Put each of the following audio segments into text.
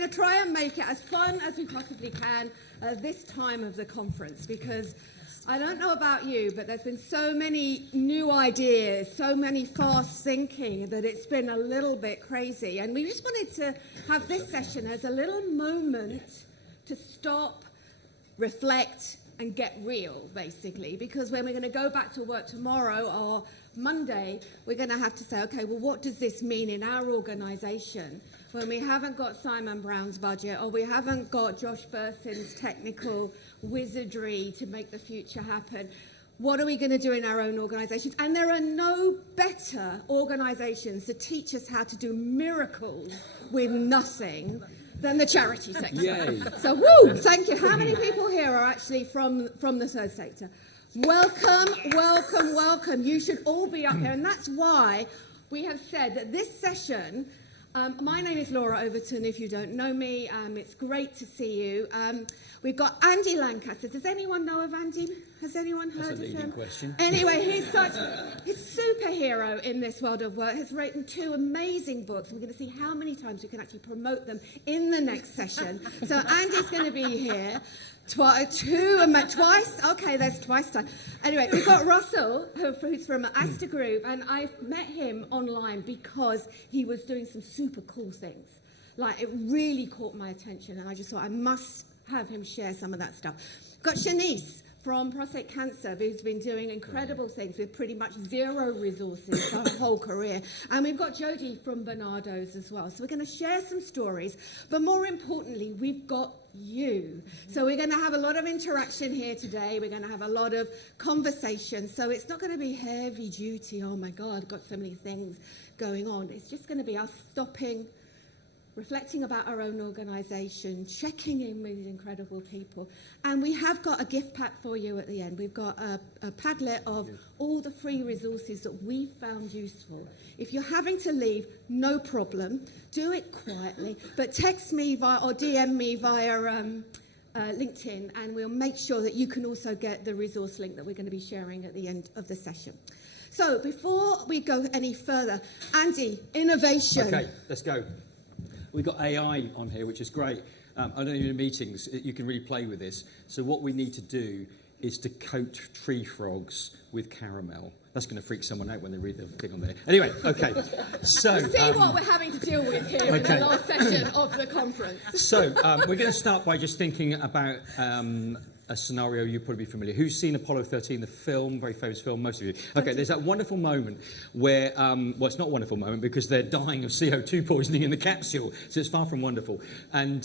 going to try and make it as fun as we possibly can this time of the conference, because I don't know about you, but there's been so many new ideas, so many fast thinking, that it's been a little bit crazy. And we just wanted to have this session as a little moment to stop, reflect, and get real, basically. Because when we're going to go back to work tomorrow or Monday, we're going to have to say, okay, well, what does this mean in our organisation when we haven't got Simon Brown's budget, or we haven't got Josh Burson's technical wizardry to make the future happen? What are we going to do in our own organisations? And there are no better organisations to teach us how to do miracles with nothing than the charity sector. Yay. So, woo, thank you. How many people here are actually from the third sector? Welcome, welcome, welcome. You should all be up here. And that's why we have said that this session, my name is Laura Overton, if you don't know me. It's great to see you. We've got Andy Lancaster. Does anyone know of Andy? Has anyone heard of him? That's a leading question. Anyway, he's superhero in this world of work. Has written 2 amazing books. We're going to see how many times we can actually promote them in the next session. So Andy's going to be here twice. Okay, there's twice time. Anyway, we've got Russell, who's from Asta Group, and I met him online because he was doing some super cool things. Like, it really caught my attention, and I just thought I must have him share some of that stuff. Got Shanice from Prostate Cancer, who's been doing incredible things with pretty much 0 resources her whole career. And we've got Jodie from Bernardo's as well. So we're going to share some stories, but more importantly, we've got you. So we're going to have a lot of interaction here today. We're going to have a lot of conversation. So it's not going to be heavy duty. Oh my God, I've got so many things going on. It's just going to be us stopping, reflecting about our own organisation, checking in with incredible people. And we have got a gift pack for you at the end. We've got a Padlet of all the free resources that we found useful. If you're having to leave, no problem. Do it quietly. But text me or DM me via LinkedIn, and we'll make sure that you can also get the resource link that we're going to be sharing at the end of the session. So before we go any further, Andy, innovation. Okay, let's go. We've got AI on here, which is great. I don't know, in meetings, you can really play with this. So what we need to do is to coat tree frogs with caramel. That's going to freak someone out when they read the thing on there. Anyway, okay. So see what we're having to deal with here in the last session of the conference. So we're going to start by just thinking about a scenario you'll probably be familiar. Who's seen Apollo 13, the film, very famous film? Most of you. Okay, there's that wonderful moment where, well, it's not a wonderful moment because they're dying of CO2 poisoning in the capsule, so it's far from wonderful. And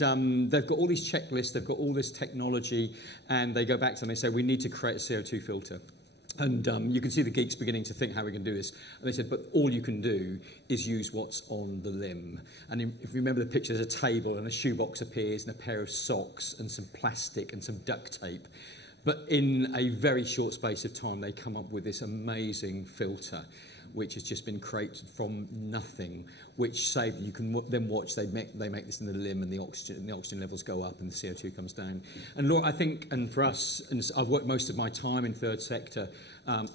they've got all these checklists, they've got all this technology, and they go back to them and they say, we need to create a CO2 filter. And you can see the geeks beginning to think how we can do this. And they said, but all you can do is use what's on the limb. And if you remember the picture, there's a table and a shoebox appears and a pair of socks and some plastic and some duct tape. But in a very short space of time, they come up with this amazing filter, which has just been created from nothing, which saved, you can then watch, they make this in the limb, and the oxygen levels go up and the CO2 comes down. And Laura, I think, and for us, and I've worked most of my time in third sector,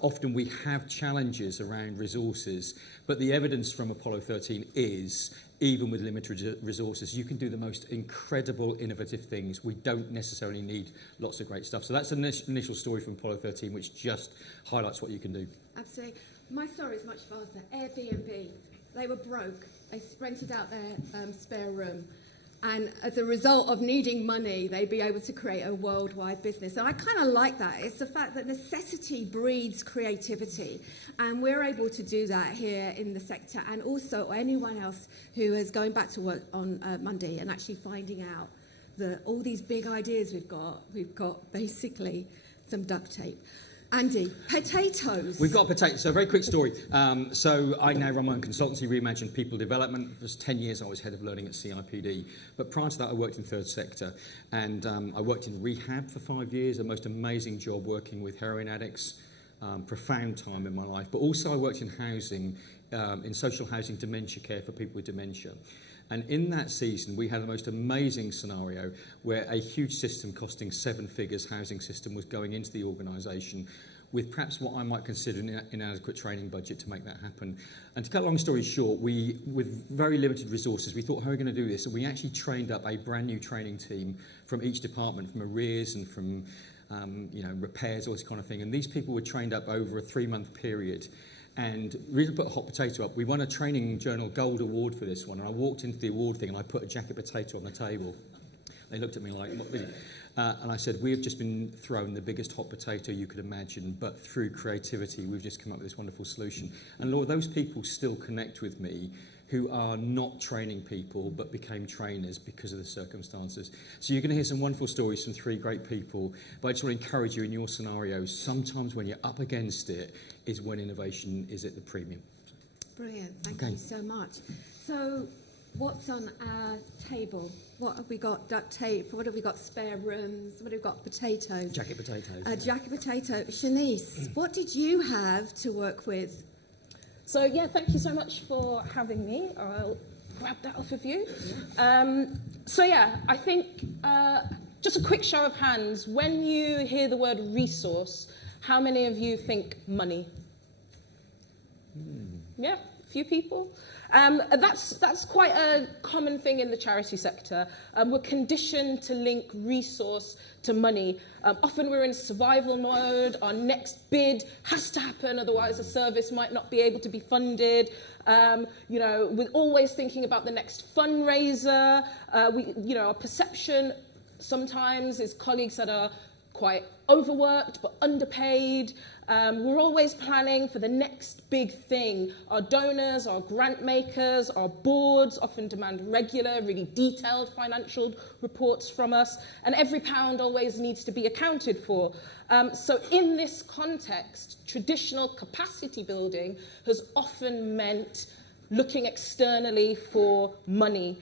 often we have challenges around resources, but the evidence from Apollo 13 is, even with limited resources, you can do the most incredible, innovative things. We don't necessarily need lots of great stuff. So that's an initial story from Apollo 13, which just highlights what you can do. Absolutely. My story is much faster. Airbnb, they were broke. They rented out their spare room. And as a result of needing money, they'd be able to create a worldwide business. And I kind of like that. It's the fact that necessity breeds creativity. And we're able to do that here in the sector. And also anyone else who is going back to work on Monday and actually finding out that all these big ideas we've got basically some duct tape. Andy, potatoes. We've got potatoes. So a very quick story. So I now run my own consultancy, Reimagined People Development. For 10 years I was head of learning at CIPD. But prior to that I worked in third sector. And I worked in rehab for 5 years, a most amazing job working with heroin addicts. Profound time in my life. But also I worked in housing, in social housing dementia care for people with dementia. And in that season, we had the most amazing scenario where a huge system costing 7 figures housing system was going into the organisation with perhaps what I might consider an inadequate training budget to make that happen. And to cut a long story short, we, with very limited resources, we thought, how are we going to do this? And we actually trained up a brand new training team from each department, from arrears and from repairs, all this kind of thing. And these people were trained up over a 3-month period. And really put a hot potato up. We won a Training Journal Gold Award for this one. And I walked into the award thing and I put a jacket potato on the table. They looked at me like, what really? And I said, we have just been thrown the biggest hot potato you could imagine, but through creativity, we've just come up with this wonderful solution. And Lord, those people still connect with me who are not training people, but became trainers because of the circumstances. So you're going to hear some wonderful stories from 3 great people, but I just want to encourage you in your scenarios, sometimes when you're up against it is when innovation is at the premium. Brilliant, thank you so much. So what's on our table? What have we got? Duct tape? What have we got? Spare rooms? What have we got? Potatoes? Jacket potatoes. A jacket potato. Shanice, what did you have to work with? So yeah, thank you so much for having me. I'll grab that off of you. I think just a quick show of hands. When you hear the word resource, how many of you think money? Yeah, a few people. That's quite a common thing in the charity sector. We're conditioned to link resource to money. Often we're in survival mode. Our next bid has to happen, otherwise the service might not be able to be funded. We're always thinking about the next fundraiser. Our perception sometimes is colleagues that are quite overworked but underpaid. We're always planning for the next big thing. Our donors, our grant makers, our boards often demand regular, really detailed financial reports from us, and every pound always needs to be accounted for. So in this context, traditional capacity building has often meant looking externally for money.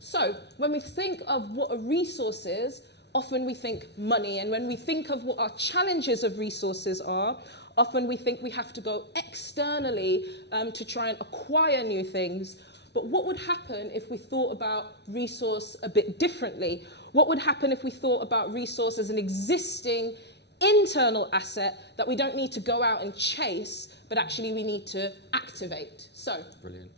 So when we think of what a resource is, often we think money, and when we think of what our challenges of resources are, often we think we have to go externally to try and acquire new things. But what would happen if we thought about resource a bit differently? What would happen if we thought about resource as an existing internal asset that we don't need to go out and chase, but actually we need to activate? So, brilliant.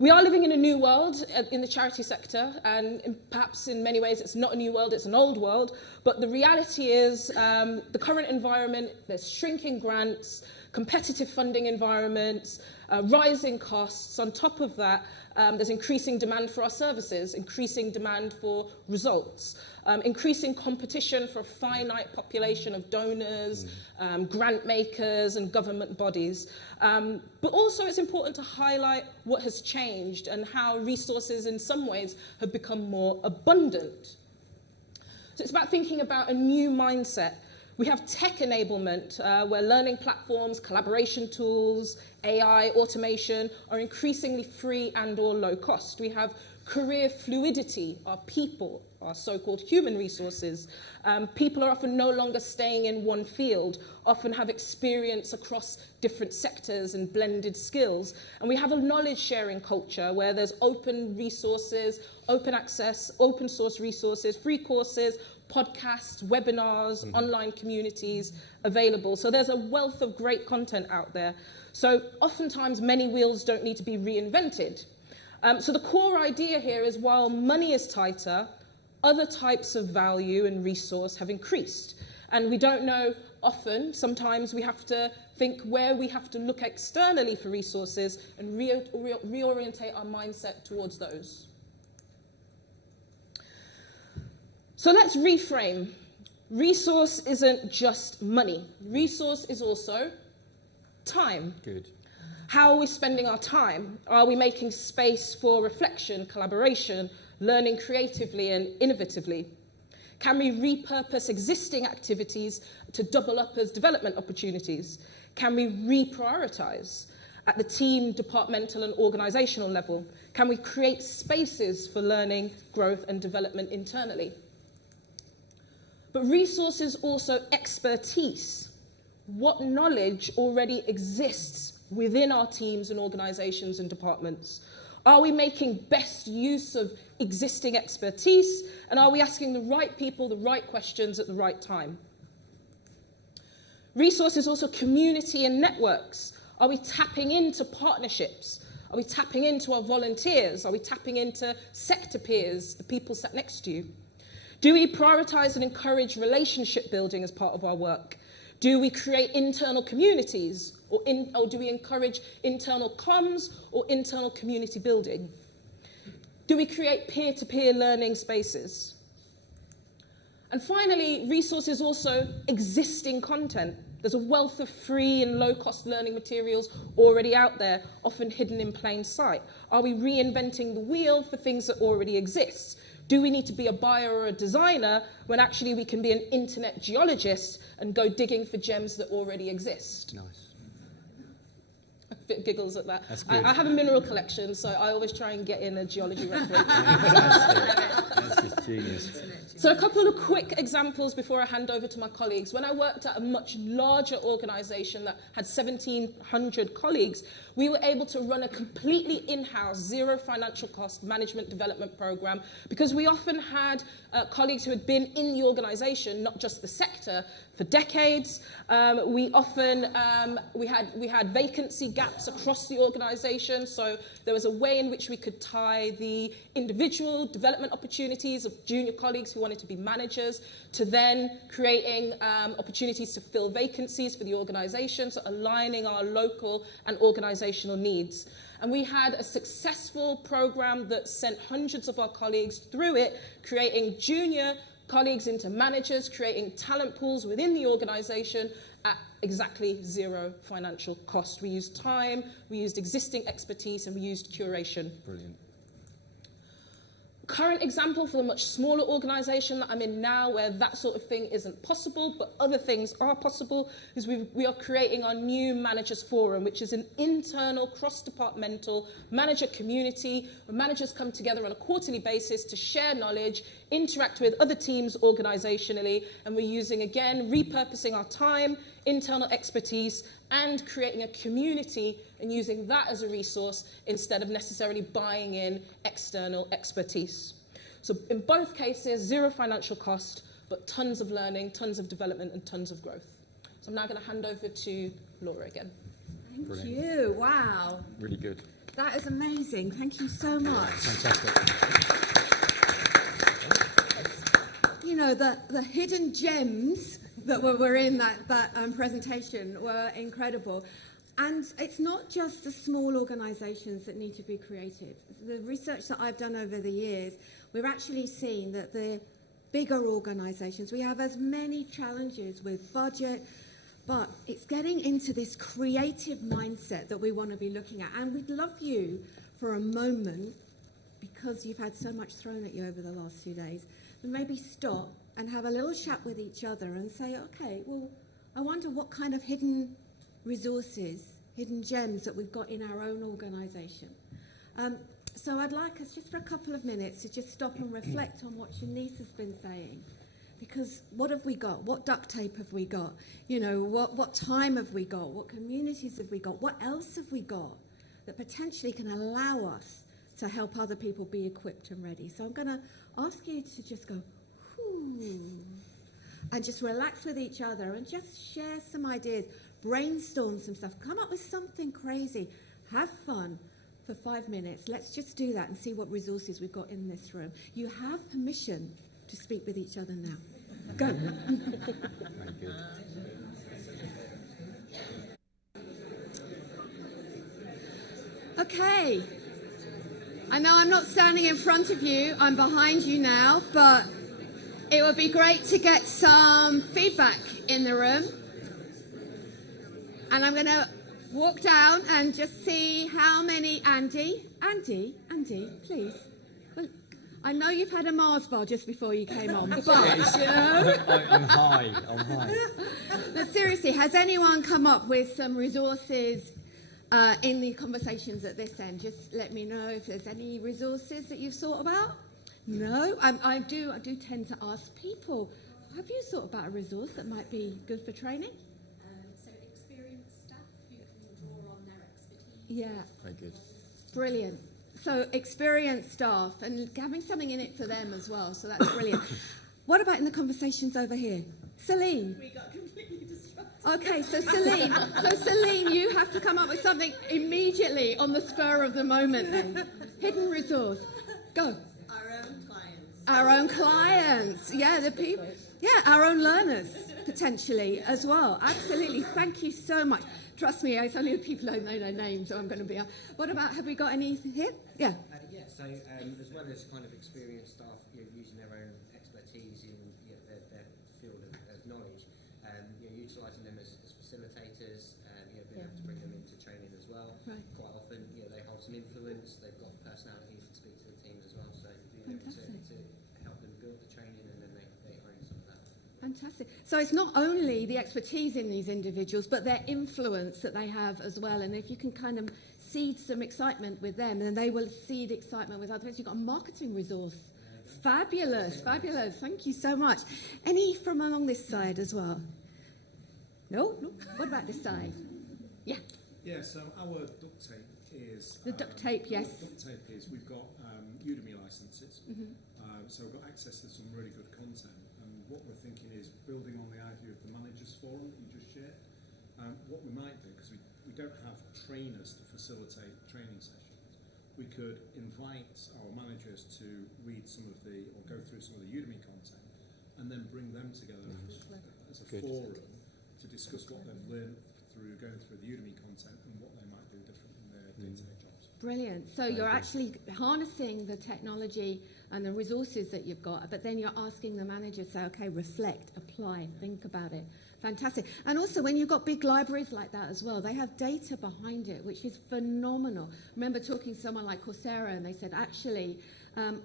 We are living in a new world in the charity sector, and perhaps in many ways it's not a new world, it's an old world. But the reality is the current environment, there's shrinking grants, competitive funding environments, rising costs. On top of that, there's increasing demand for our services, increasing demand for results, increasing competition for a finite population of donors, grant makers and government bodies. But also it's important to highlight what has changed and how resources in some ways have become more abundant. So it's about thinking about a new mindset. We have tech enablement, where learning platforms, collaboration tools, AI, automation are increasingly free and or low cost. We have career fluidity, our people, our so-called human resources. People are often no longer staying in one field, often have experience across different sectors and blended skills. And we have a knowledge sharing culture where there's open resources, open access, open source resources, free courses, podcasts, webinars, online communities available. So there's a wealth of great content out there. So oftentimes many wheels don't need to be reinvented. So the core idea here is while money is tighter, other types of value and resource have increased. And we don't know often, sometimes we have to think where we have to look externally for resources and reorientate our mindset towards those. So let's reframe. Resource isn't just money. Resource is also time. Good. How are we spending our time? Are we making space for reflection, collaboration, learning creatively and innovatively? Can we repurpose existing activities to double up as development opportunities? Can we reprioritize at the team, departmental and organizational level? Can we create spaces for learning, growth and development internally? But resource is also expertise. What knowledge already exists within our teams and organizations and departments? Are we making best use of existing expertise? And are we asking the right people the right questions at the right time? Resource is also community and networks. Are we tapping into partnerships? Are we tapping into our volunteers? Are we tapping into sector peers, the people sat next to you? Do we prioritise and encourage relationship building as part of our work? Do we create internal communities? Or do we encourage internal comms or internal community building? Do we create peer-to-peer learning spaces? And finally, resource is also existing content. There's a wealth of free and low-cost learning materials already out there, often hidden in plain sight. Are we reinventing the wheel for things that already exist? Do we need to be a buyer or a designer when actually we can be an internet geologist and go digging for gems that already exist? Nice. Bit giggles at that. That's good. I have a mineral collection, so I always try and get in a geology reference. That's just genius. So a couple of quick examples before I hand over to my colleagues. When I worked at a much larger organisation that had 1,700 colleagues, we were able to run a completely in-house, zero financial cost management development programme because we often had colleagues who had been in the organisation, not just the sector, for decades. We had vacancy gaps across the organisation, so there was a way in which we could tie the individual development opportunities of junior colleagues who wanted to be managers to then creating opportunities to fill vacancies for the organisation, so aligning our local and organisational needs. And we had a successful programme that sent hundreds of our colleagues through it, creating junior colleagues into managers, creating talent pools within the organisation at exactly zero financial cost. We used time, we used existing expertise, and we used curation. Brilliant. Current example for the much smaller organisation that I'm in now, where that sort of thing isn't possible, but other things are possible, is we are creating our new Managers Forum, which is an internal, cross-departmental manager community where managers come together on a quarterly basis to share knowledge, interact with other teams organisationally, and we're using, again, repurposing our time, internal expertise, and creating a community and using that as a resource instead of necessarily buying in external expertise. So in both cases, zero financial cost, but tons of learning, tons of development, and tons of growth. So I'm now going to hand over to Laura again. Thank you. Wow. Really good. That is amazing. Thank you so much. Fantastic. You know, the hidden gems that were in that presentation were incredible. And it's not just the small organisations that need to be creative. The research that I've done over the years, we've actually seen that the bigger organisations, we have as many challenges with budget, but it's getting into this creative mindset that we want to be looking at. And we'd love you for a moment, because you've had so much thrown at you over the last few days, to maybe stop and have a little chat with each other and say, okay, well, I wonder what kind of hidden resources, hidden gems that we've got in our own organisation. So I'd like us just for a couple of minutes to just stop and reflect on what Shanice has been saying. Because what have we got? What duct tape have we got? You know, what time have we got? What communities have we got? What else have we got that potentially can allow us to help other people be equipped and ready? So I'm going to ask you to just go, whoo, and just relax with each other and just share some ideas, brainstorm some stuff, come up with something crazy, have fun for 5 minutes. Let's just do that and see what resources we've got in this room. You have permission to speak with each other now. Go. Very good. Okay. I know I'm not standing in front of you, I'm behind you now, but it would be great to get some feedback in the room. And I'm going to walk down and just see how many, Andy, please. Well, I know you've had a Mars bar just before you came on, but, you know. I'm high. But seriously, has anyone come up with some resources in the conversations at this end? Just let me know if there's any resources that you've thought about. No? I do tend to ask people, have you thought about a resource that might be good for training? So experienced staff who can draw on their expertise. Yeah. Very good. Brilliant. So experienced staff and having something in it for them as well. So that's brilliant. What about in the conversations over here? Celine. We got completely distracted. Okay, so Celine, you have to come up with something immediately on the spur of the moment then. Hidden resource. Go. Our own clients. Our own clients. Yeah, the people. Yeah, our own learners, potentially, as well. Absolutely. Thank you so much. Trust me, it's only the people who know their names, so I'm going to be... What about, have we got any here? Yeah. So as well as kind of experienced staff using their own expertise in their field of knowledge, utilising them as facilitators, being able to bring them into training as well. Right. Quite often, they hold some influence, they've got personalities that speak to the team as well, so being able to help them build the training and then they own some of that. Fantastic. So it's not only the expertise in these individuals, but their influence that they have as well. And if you can kind of seed some excitement with them, then they will seed excitement with others. You've got a marketing resource. Fabulous, fabulous. Thank you so much. Any from along this side as well? No? What about this side? Yeah. Yeah, so our duct tape is... The duct tape, yes. Duct tape is, we've got Udemy licenses, so we've got access to some really good content. And what we're thinking is building on the idea of the managers forum that you just shared. What we might do, because we don't have trainers to facilitate training sessions, we could invite our managers to read some of the, or go through some of the Udemy content, and then bring them together as a forum to discuss what they've learned through going through the Udemy content and what they might do different in their day-to-day jobs. Brilliant. So you're actually harnessing the technology and the resources that you've got, but then you're asking the manager to say, okay, reflect, apply, think about it. Fantastic. And also when you've got big libraries like that as well, they have data behind it, which is phenomenal. I remember talking to someone like Coursera and they said, actually,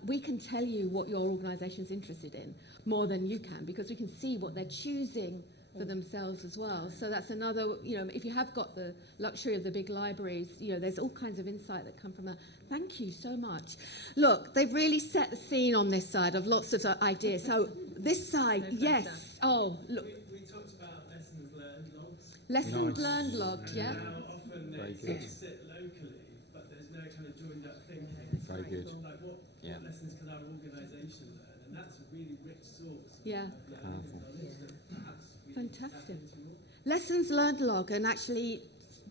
we can tell you what your organization's interested in more than you can because we can see what they're choosing for themselves as well. So that's another, if you have got the luxury of the big libraries, there's all kinds of insight that come from that. Thank you so much. Look, they've really set the scene on this side of lots of ideas. So this side, yes. Oh, look. We talked about lessons learned logs. Lessons learned logs, yeah. How often they sort of sit locally, but there's no kind of joined up thinking. Very good. Like what lessons can our organisation learn? And that's a really rich source. Yeah. Of learning knowledge that perhaps we Fantastic. tap into more. Lessons learned log and actually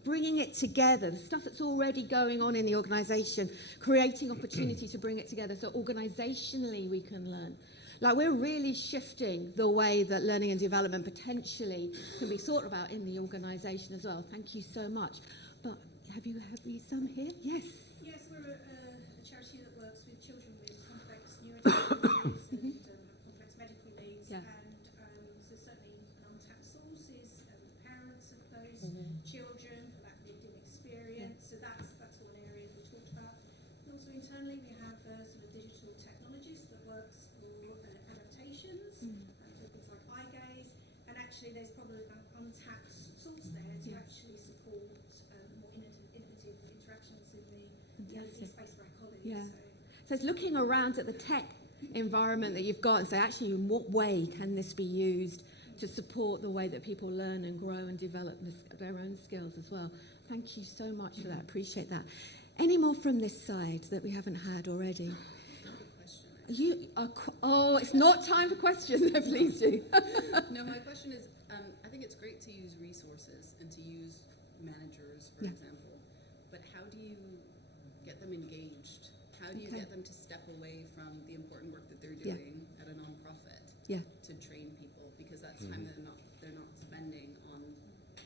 bringing it together, the stuff that's already going on in the organisation, creating opportunity to bring it together so organisationally we can learn. Like we're really shifting the way that learning and development potentially can be thought about in the organisation as well. Thank you so much. But have you some here? Yes. Yes, we're a charity that works with children with complex neurodivergencies and complex medical needs. Yeah. And so certainly an untapped source is parents of those children for that lived-in experience. So that's one area that we talked about. And also internally we have sort of digital technologists that works for adaptations for things like eye gaze. And actually there's probably an untapped source there to actually support more innovative interactions in the space for our colleagues. Yeah. So it's looking around at the tech environment that you've got and say, actually, in what way can this be used to support the way that people learn and grow and develop their own skills as well. Thank you so much for that. Appreciate that. Any more from this side that we haven't had already? You are, it's not time for questions. Please do. No, my question is, I think it's great to use resources and to use managers, for example, but how do you get them engaged? How do you get them to step away from the important work that they're doing at a nonprofit to train people? Because that's time that they're not spending on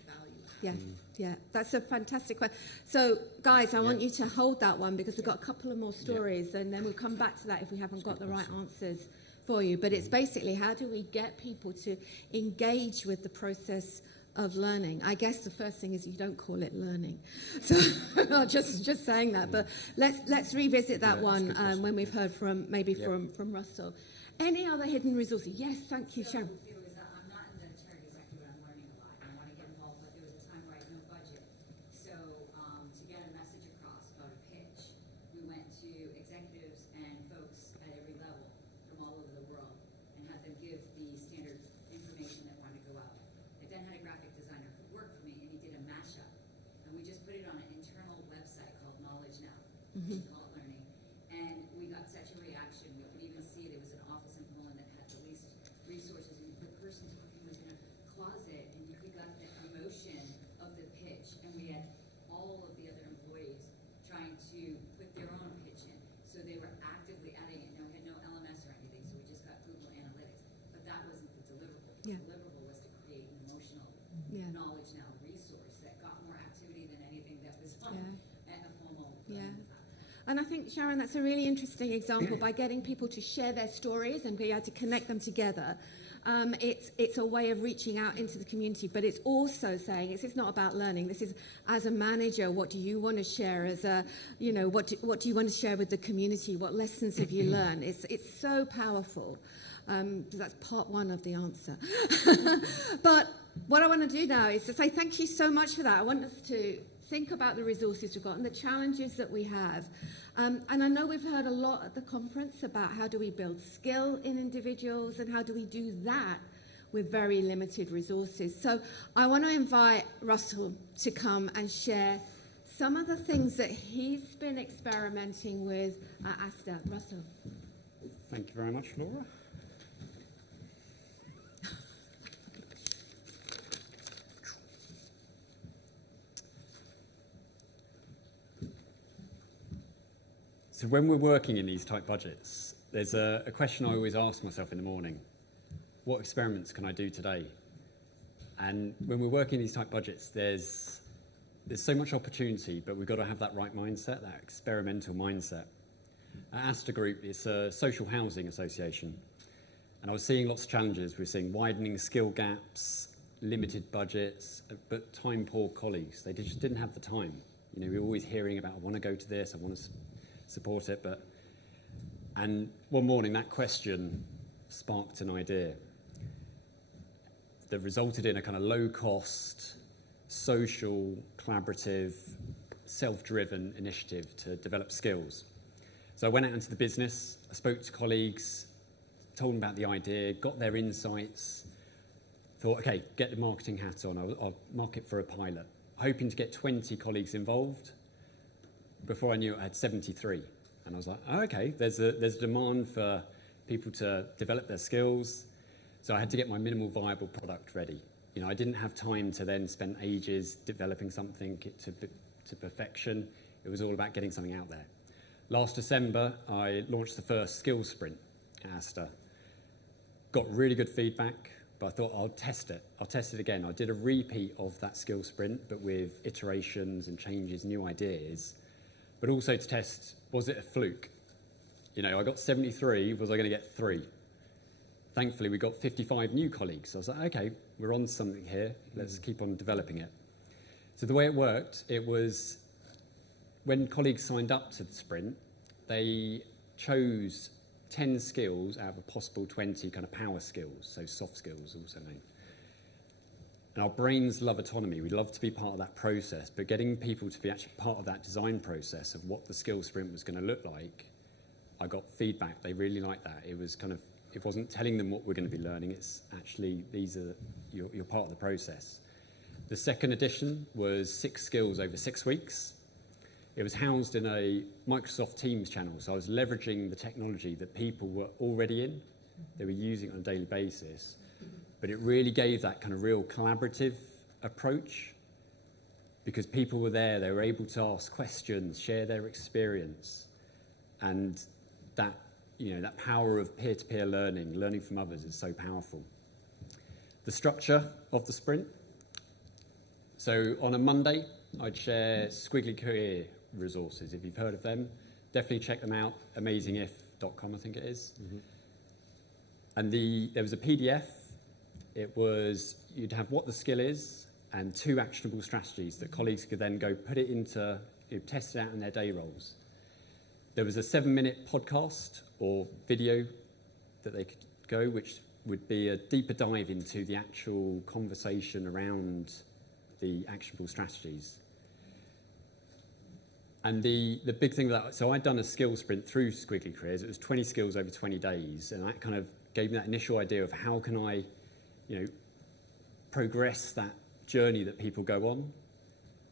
value. Yeah, that's a fantastic question. So, guys, I want you to hold that one because we've got a couple of more stories and then we'll come back to that if we haven't got the right answers for you. But it's basically how do we get people to engage with the process of learning? I guess the first thing is you don't call it learning. So, not just saying that, but let's revisit that one when we've heard from from Russell. Any other hidden resources? Yes, thank you, Sharon. I'm not in the charity sector, but I'm learning a lot. I want to get involved, but there was a time where I had no budget. So to get a message across about a pitch, we went to executives and folks at every level from all over the world and had them give the standard information that wanted to go out. I then had a graphic designer who worked for me, and he did a mashup. And we just put it on an internal website called Knowledge Now. Call it learning. knowledge now resource that got more activity than anything that was on Yeah. at a formal Yeah. learning platform. And I think, Sharon, that's a really interesting example by getting people to share their stories and be able to connect them together. It's a way of reaching out into the community, but it's also saying it's not about learning. This is, as a manager, what do you want to share as a, what do you want to share with the community? What lessons have you learned? It's so powerful. That's part one of the answer. But what I want to do now is to say thank you so much for that. I want us to think about the resources we've got and the challenges that we have. And I know we've heard a lot at the conference about how do we build skill in individuals and how do we do that with very limited resources. So I want to invite Russell to come and share some of the things that he's been experimenting with at ASTA. Russell. Thank you very much, Laura. So when we're working in these tight budgets, there's a question I always ask myself in the morning. What experiments can I do today? And when we're working in these tight budgets, there's so much opportunity, but we've got to have that right mindset, that experimental mindset. At ASTA Group, it's a social housing association. And I was seeing lots of challenges. We're seeing widening skill gaps, limited budgets, but time-poor colleagues. They just didn't have the time. We're always hearing about, I want to go to this, I want to support it, and one morning that question sparked an idea that resulted in a kind of low-cost, social, collaborative, self-driven initiative to develop skills. So I went out into the business, I spoke to colleagues, told them about the idea, got their insights, thought, okay, get the marketing hat on, I'll market for a pilot, hoping to get 20 colleagues involved. Before I knew it, I had 73. And I was like, oh, okay, there's a demand for people to develop their skills. So I had to get my minimal viable product ready. I didn't have time to then spend ages developing something to perfection. It was all about getting something out there. Last December, I launched the first skills sprint at ASTA. Got really good feedback, but I thought I'll test it. I'll test it again. I did a repeat of that skills sprint, but with iterations and changes, new ideas. But also to test, was it a fluke? I got 73, was I going to get 3? Thankfully, we got 55 new colleagues. So I was like, okay, we're on something here. Let's keep on developing it. So the way it worked, it was when colleagues signed up to the sprint, they chose 10 skills out of a possible 20 kind of power skills, so soft skills also known. And our brains love autonomy. We love to be part of that process, but getting people to be actually part of that design process of what the skill sprint was going to look like, I got feedback. They really liked that. It was kind of, it wasn't telling them what we're going to be learning. It's actually, you're part of the process. The second edition was 6 skills over 6 weeks. It was housed in a Microsoft Teams channel, so I was leveraging the technology that people were already in. They were using it on a daily basis. But it really gave that kind of real collaborative approach because people were there, they were able to ask questions, share their experience. And that, that power of peer-to-peer learning from others is so powerful. The structure of the sprint. So on a Monday, I'd share Squiggly Career resources. If you've heard of them, definitely check them out. amazingif.com, I think it is. Mm-hmm. And there was a PDF. It was, you'd have what the skill is and 2 actionable strategies that colleagues could then go put it into, test it out in their day roles. There was a 7-minute podcast or video that they could go, which would be a deeper dive into the actual conversation around the actionable strategies. And the big thing so I'd done a skill sprint through Squiggly Careers. It was 20 skills over 20 days. And that kind of gave me that initial idea of how can I progress that journey that people go on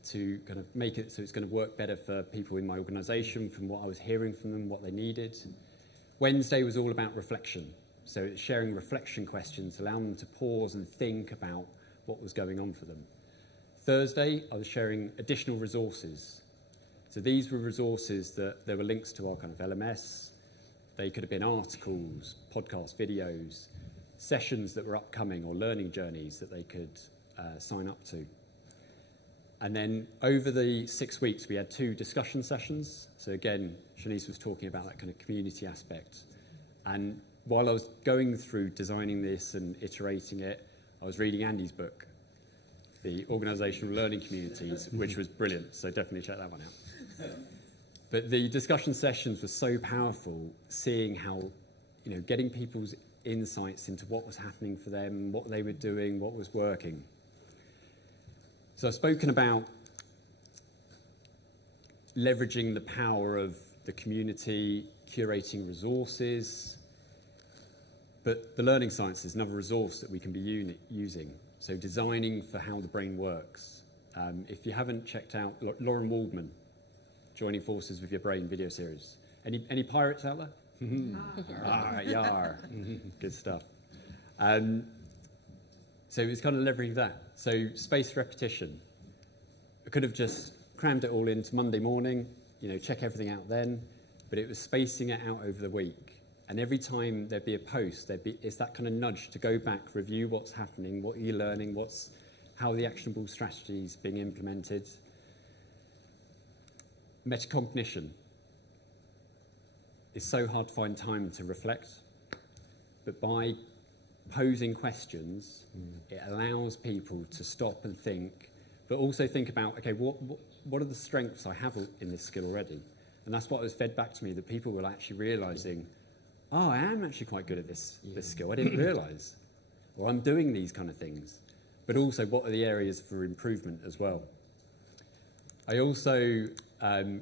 to kind of make it so it's going to work better for people in my organisation from what I was hearing from them, what they needed. Wednesday was all about reflection. So it's sharing reflection questions, allowing them to pause and think about what was going on for them. Thursday, I was sharing additional resources. So these were resources that there were links to our kind of LMS. They could have been articles, podcast videos, sessions that were upcoming or learning journeys that they could sign up to. And then over the 6 weeks, we had 2 discussion sessions. So again, Shanice was talking about that kind of community aspect. And while I was going through designing this and iterating it, I was reading Andy's book, The Organisational Learning Communities, which was brilliant. So definitely check that one out. But the discussion sessions were so powerful, seeing how, getting people's insights into what was happening for them, what they were doing, what was working. So I've spoken about leveraging the power of the community, curating resources, but the learning science is another resource that we can be using. So designing for how the brain works. If you haven't checked out Lauren Waldman, Joining Forces with Your Brain video series. Any pirates out there? Yar. Good stuff. So it's kind of leveraging that. So spaced repetition. I could have just crammed it all into Monday morning, check everything out then, but it was spacing it out over the week. And every time there'd be a post, it's that kind of nudge to go back, review what's happening, what you're learning, how the actionable strategy is being implemented. Metacognition. It's so hard to find time to reflect, but by posing questions, it allows people to stop and think, but also think about, okay, what are the strengths I have in this skill already? And that's what was fed back to me, that people were actually realising, I am actually quite good at this skill. I didn't realise. Or I'm doing these kind of things. But also, what are the areas for improvement as well? I also,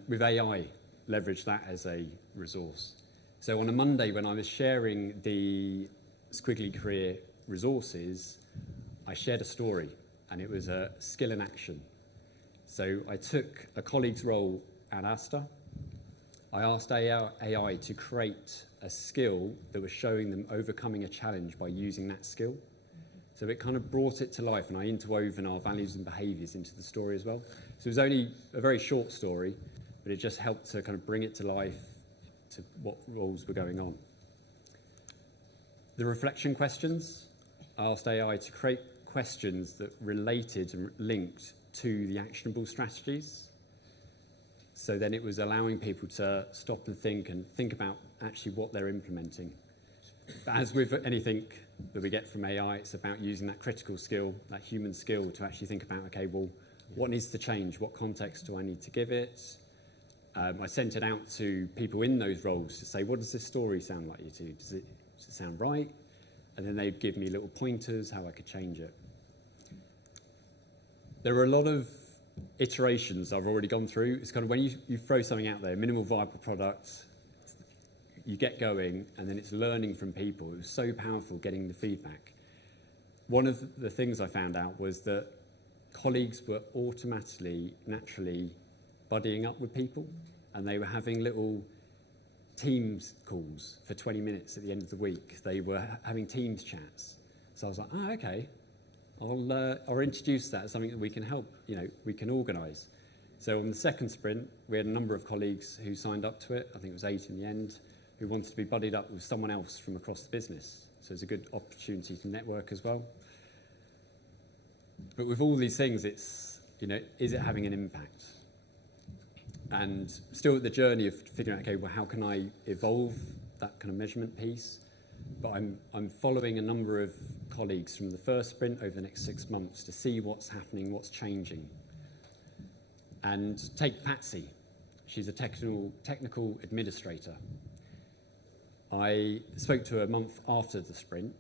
with AI, leveraged that as a resource. So on a Monday, when I was sharing the Squiggly Career resources, I shared a story, and it was a skill in action. So I took a colleague's role at Asta. I asked AI to create a skill that was showing them overcoming a challenge by using that skill. So it kind of brought it to life, and I interwoven our values and behaviours into the story as well. So it was only a very short story, but it just helped to kind of bring it to life to what roles were going on. The reflection questions, I asked AI to create questions that related and linked to the actionable strategies. So then it was allowing people to stop and think about actually what they're implementing. But as with anything that we get from AI, it's about using that critical skill, that human skill, to actually think about, okay, well, what needs to change? What context do I need to give it? I sent it out to people in those roles to say, what does this story sound like you to? Does it sound right? And then they'd give me little pointers how I could change it. There are a lot of iterations I've already gone through. It's kind of when you throw something out there, minimal viable product, you get going, and then it's learning from people. It was so powerful getting the feedback. One of the things I found out was that colleagues were automatically, naturally buddying up with people, and they were having little Teams calls for 20 minutes at the end of the week. They were having Teams chats. So I was like, okay, I'll introduce that as something that we can help, we can organise. So on the second sprint, we had a number of colleagues who signed up to it. I think it was 8 in the end, who wanted to be buddied up with someone else from across the business. So it's a good opportunity to network as well. But with all these things, it's, is it having an impact? And still at the journey of figuring out, okay, well, how can I evolve that kind of measurement piece? But I'm following a number of colleagues from the first sprint over the next 6 months to see what's happening, what's changing. And take Patsy. She's a technical administrator. I spoke to her a month after the sprint,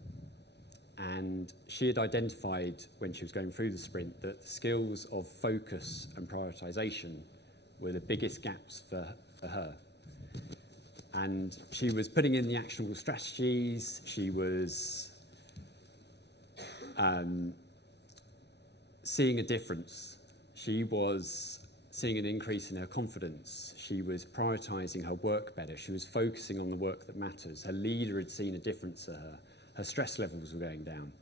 and she had identified when she was going through the sprint that the skills of focus and prioritisation were the biggest gaps for her. And she was putting in the actionable strategies, she was seeing a difference. She was seeing an increase in her confidence. She was prioritising her work better. She was focusing on the work that matters. Her leader had seen a difference to her. Her stress levels were going down.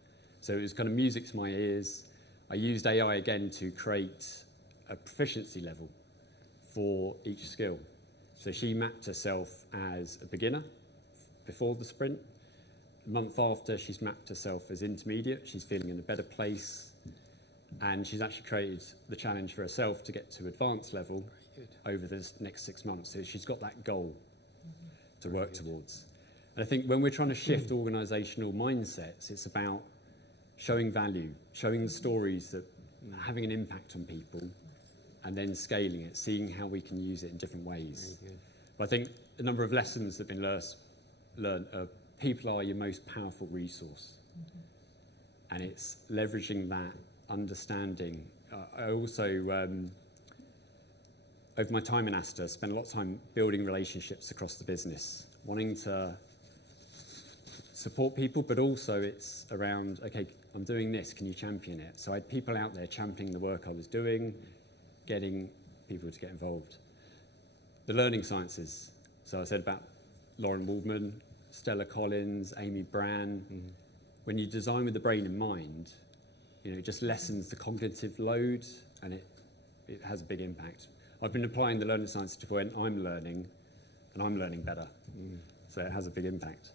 So it was kind of music to my ears. I used AI again to create a proficiency level for each skill. So she mapped herself as a beginner before the sprint. A month after, she's mapped herself as intermediate. She's feeling in a better place. And she's actually created the challenge for herself to get to advanced level over the next 6 months. So she's got that goal to work towards. And I think when we're trying to shift organisational mindsets, it's about showing value, showing the stories that are having an impact on people, and then scaling it, seeing how we can use it in different ways. But I think a number of lessons that have been learned are people are your most powerful resource. And it's leveraging that understanding. I also, over my time in Asda, spent a lot of time building relationships across the business, wanting to support people, but also it's around, okay, I'm doing this, can you champion it? So I had people out there championing the work I was doing, getting people to get involved. The learning sciences, so I said about Lauren Waldman, Stella Collins, Amy Brann. When you design with the brain in mind, it just lessens the cognitive load, and it has a big impact. I've been applying the learning science to when I'm learning, and I'm learning better. So it has a big impact.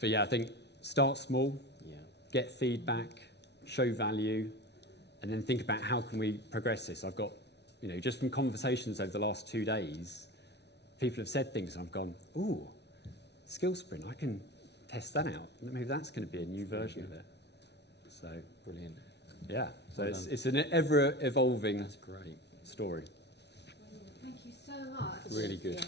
But yeah, I think start small, get feedback, show value, and then think about how can we progress this. I've got, just from conversations over the last 2 days, people have said things and I've gone, ooh, skill sprint, I can test that out. Maybe that's going to be a new version of it. So Brilliant. yeah, so it's an ever evolving That's great. story. Thank you so much. Really good.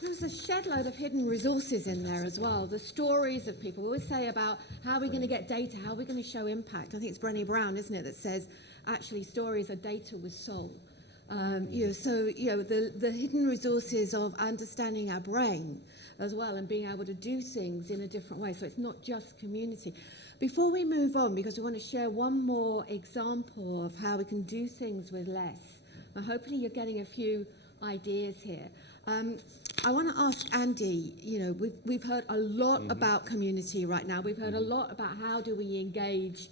There's a shed load of hidden resources in there as well. The stories of people. We always say about how are we going to get data, how are we going to show impact. I think it's Brené Brown, isn't it, that says actually stories are data with soul. The hidden resources of understanding our brain as well and being able to do things in a different way. So it's not just community. Before we move on, because we want to share one more example of how we can do things with less, and hopefully you're getting a few ideas here. I want to ask Andy, we've heard a lot about community right now. We've heard a lot about how do we engage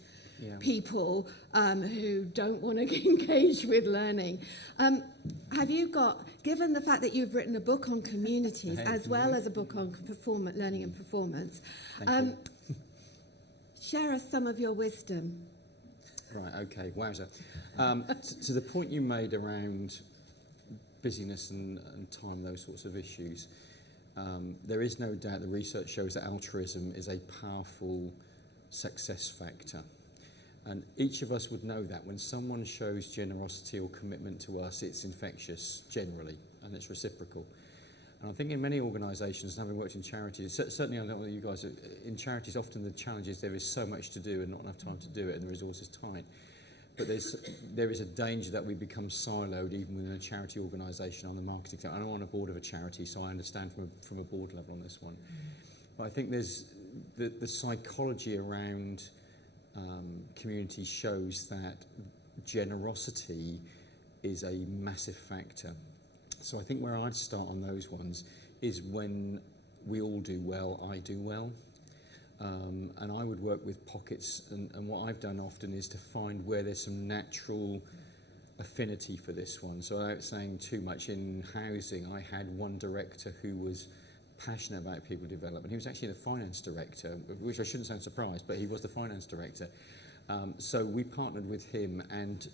people who don't want to engage with learning. Have you got, given the fact that you've written a book on communities as well as a book on learning and performance, share us some of your wisdom. Right, okay, wowza. To the point you made around busyness and time, those sorts of issues, there is no doubt the research shows that altruism is a powerful success factor. And each of us would know that when someone shows generosity or commitment to us, it's infectious generally, and it's reciprocal. And I think in many organisations, and having worked in charities, certainly I don't know whether you guys are, in charities often the challenge is there is so much to do and not enough time to do it and the resources tight. But there is a danger that we become siloed even within a charity organisation on the marketing side. I'm on a board of a charity, so I understand from a board level on this one. But I think there's the psychology around community shows that generosity is a massive factor. So I think where I'd start on those ones is when we all do well, I do well. And I would work with pockets, and what I've done often is to find where there's some natural affinity for this one. So without saying too much, in housing, I had one director who was passionate about people development. He was actually the finance director, which I shouldn't sound surprised, but he was the finance director. So we partnered with him, and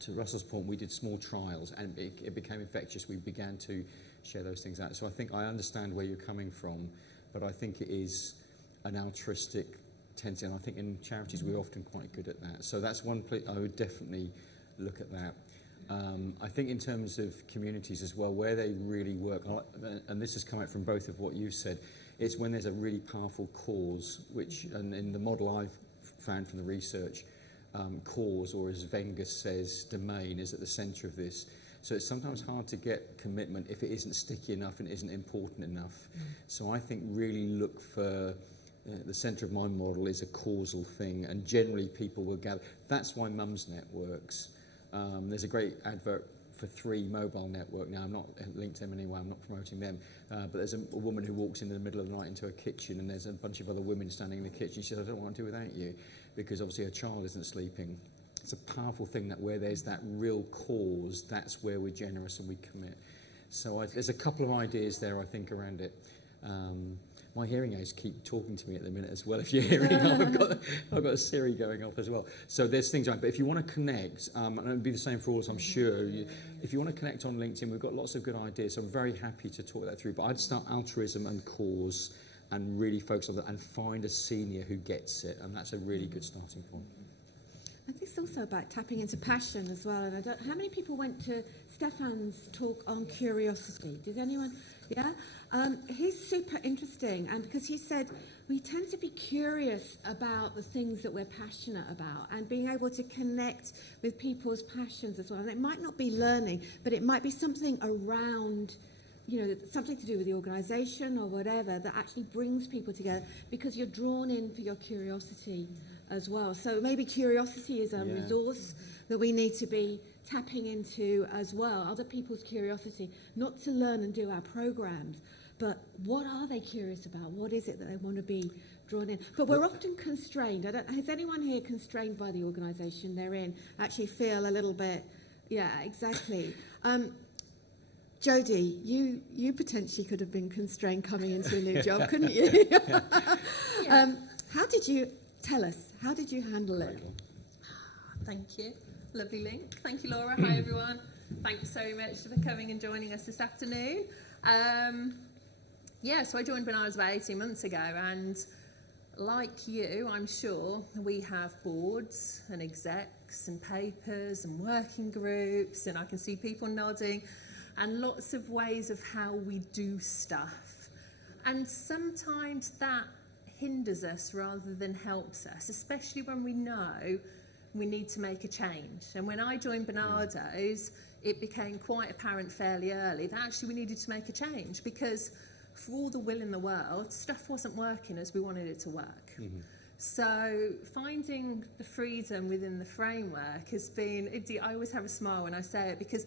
to Russell's point, we did small trials, and it became infectious. We began to share those things out. So I think I understand where you're coming from, but I think it is an altruistic tendency, and I think in charities we're often quite good at that. So that's one place I would definitely look at that. I think in terms of communities as well, where they really work, and this has come out from both of what you've said, it's when there's a really powerful cause, which, and in the model I've found from the research, cause, or as Wenger says, domain, is at the centre of this. So it's sometimes hard to get commitment if it isn't sticky enough and isn't important enough. So I think really look for the centre of my model is a causal thing, and generally people will gather. That's why Mumsnet works. There's a great advert for 3 mobile network. Now, I'm not linked to them anyway, I'm not promoting them, but there's a woman who walks in the middle of the night into a kitchen, and there's a bunch of other women standing in the kitchen. She says, I don't want to do without you, because obviously her child isn't sleeping. It's a powerful thing that where there's that real cause, that's where we're generous and we commit. So there's a couple of ideas there, I think, around it. My hearing aids keep talking to me at the minute as well. If you're hearing, I've got a Siri going off as well. So there's things like, but if you want to connect, and it'll be the same for all of us, I'm sure. If you want to connect on LinkedIn, we've got lots of good ideas. So I'm very happy to talk that through. But I'd start altruism and cause and really focus on that and find a senior who gets it. And that's a really good starting point. I think it's also about tapping into passion as well. And how many people went to Stefan's talk on curiosity? Did anyone? Yeah? He's super interesting, and because he said we tend to be curious about the things that we're passionate about and being able to connect with people's passions as well. And it might not be learning, but it might be something around, something to do with the organisation or whatever that actually brings people together because you're drawn in for your curiosity as well. So maybe curiosity is a resource that we need to be tapping into as well, other people's curiosity, not to learn and do our programs, but what are they curious about? What is it that they want to be drawn in? But we're often constrained. Has anyone here constrained by the organisation they're in actually feel a little bit, yeah, exactly. Jodie, you potentially could have been constrained coming into a new job, couldn't you? How did you handle it? Thank you. Lovely link. Thank you, Laura. Hi, everyone. Thanks so much for coming and joining us this afternoon. So I joined Bernards about 18 months ago, and like you, I'm sure, we have boards and execs and papers and working groups, and I can see people nodding, and lots of ways of how we do stuff. And sometimes that hinders us rather than helps us, especially when we know we need to make a change. And when I joined Bernardo's, it became quite apparent fairly early that actually we needed to make a change, because for all the will in the world, stuff wasn't working as we wanted it to work. Mm-hmm. So finding the freedom within the framework has been, I always have a smile when I say it, because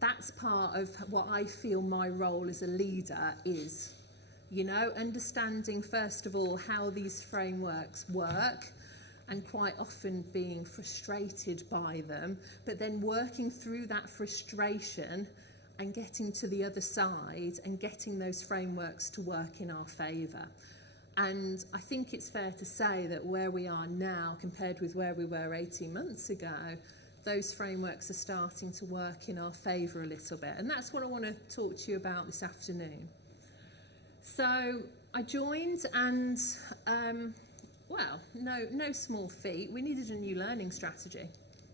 that's part of what I feel my role as a leader is. Understanding first of all how these frameworks work, and quite often being frustrated by them, but then working through that frustration and getting to the other side and getting those frameworks to work in our favour. And I think it's fair to say that where we are now compared with where we were 18 months ago, those frameworks are starting to work in our favour a little bit. And that's what I want to talk to you about this afternoon. So I joined, and no small feat. We needed a new learning strategy.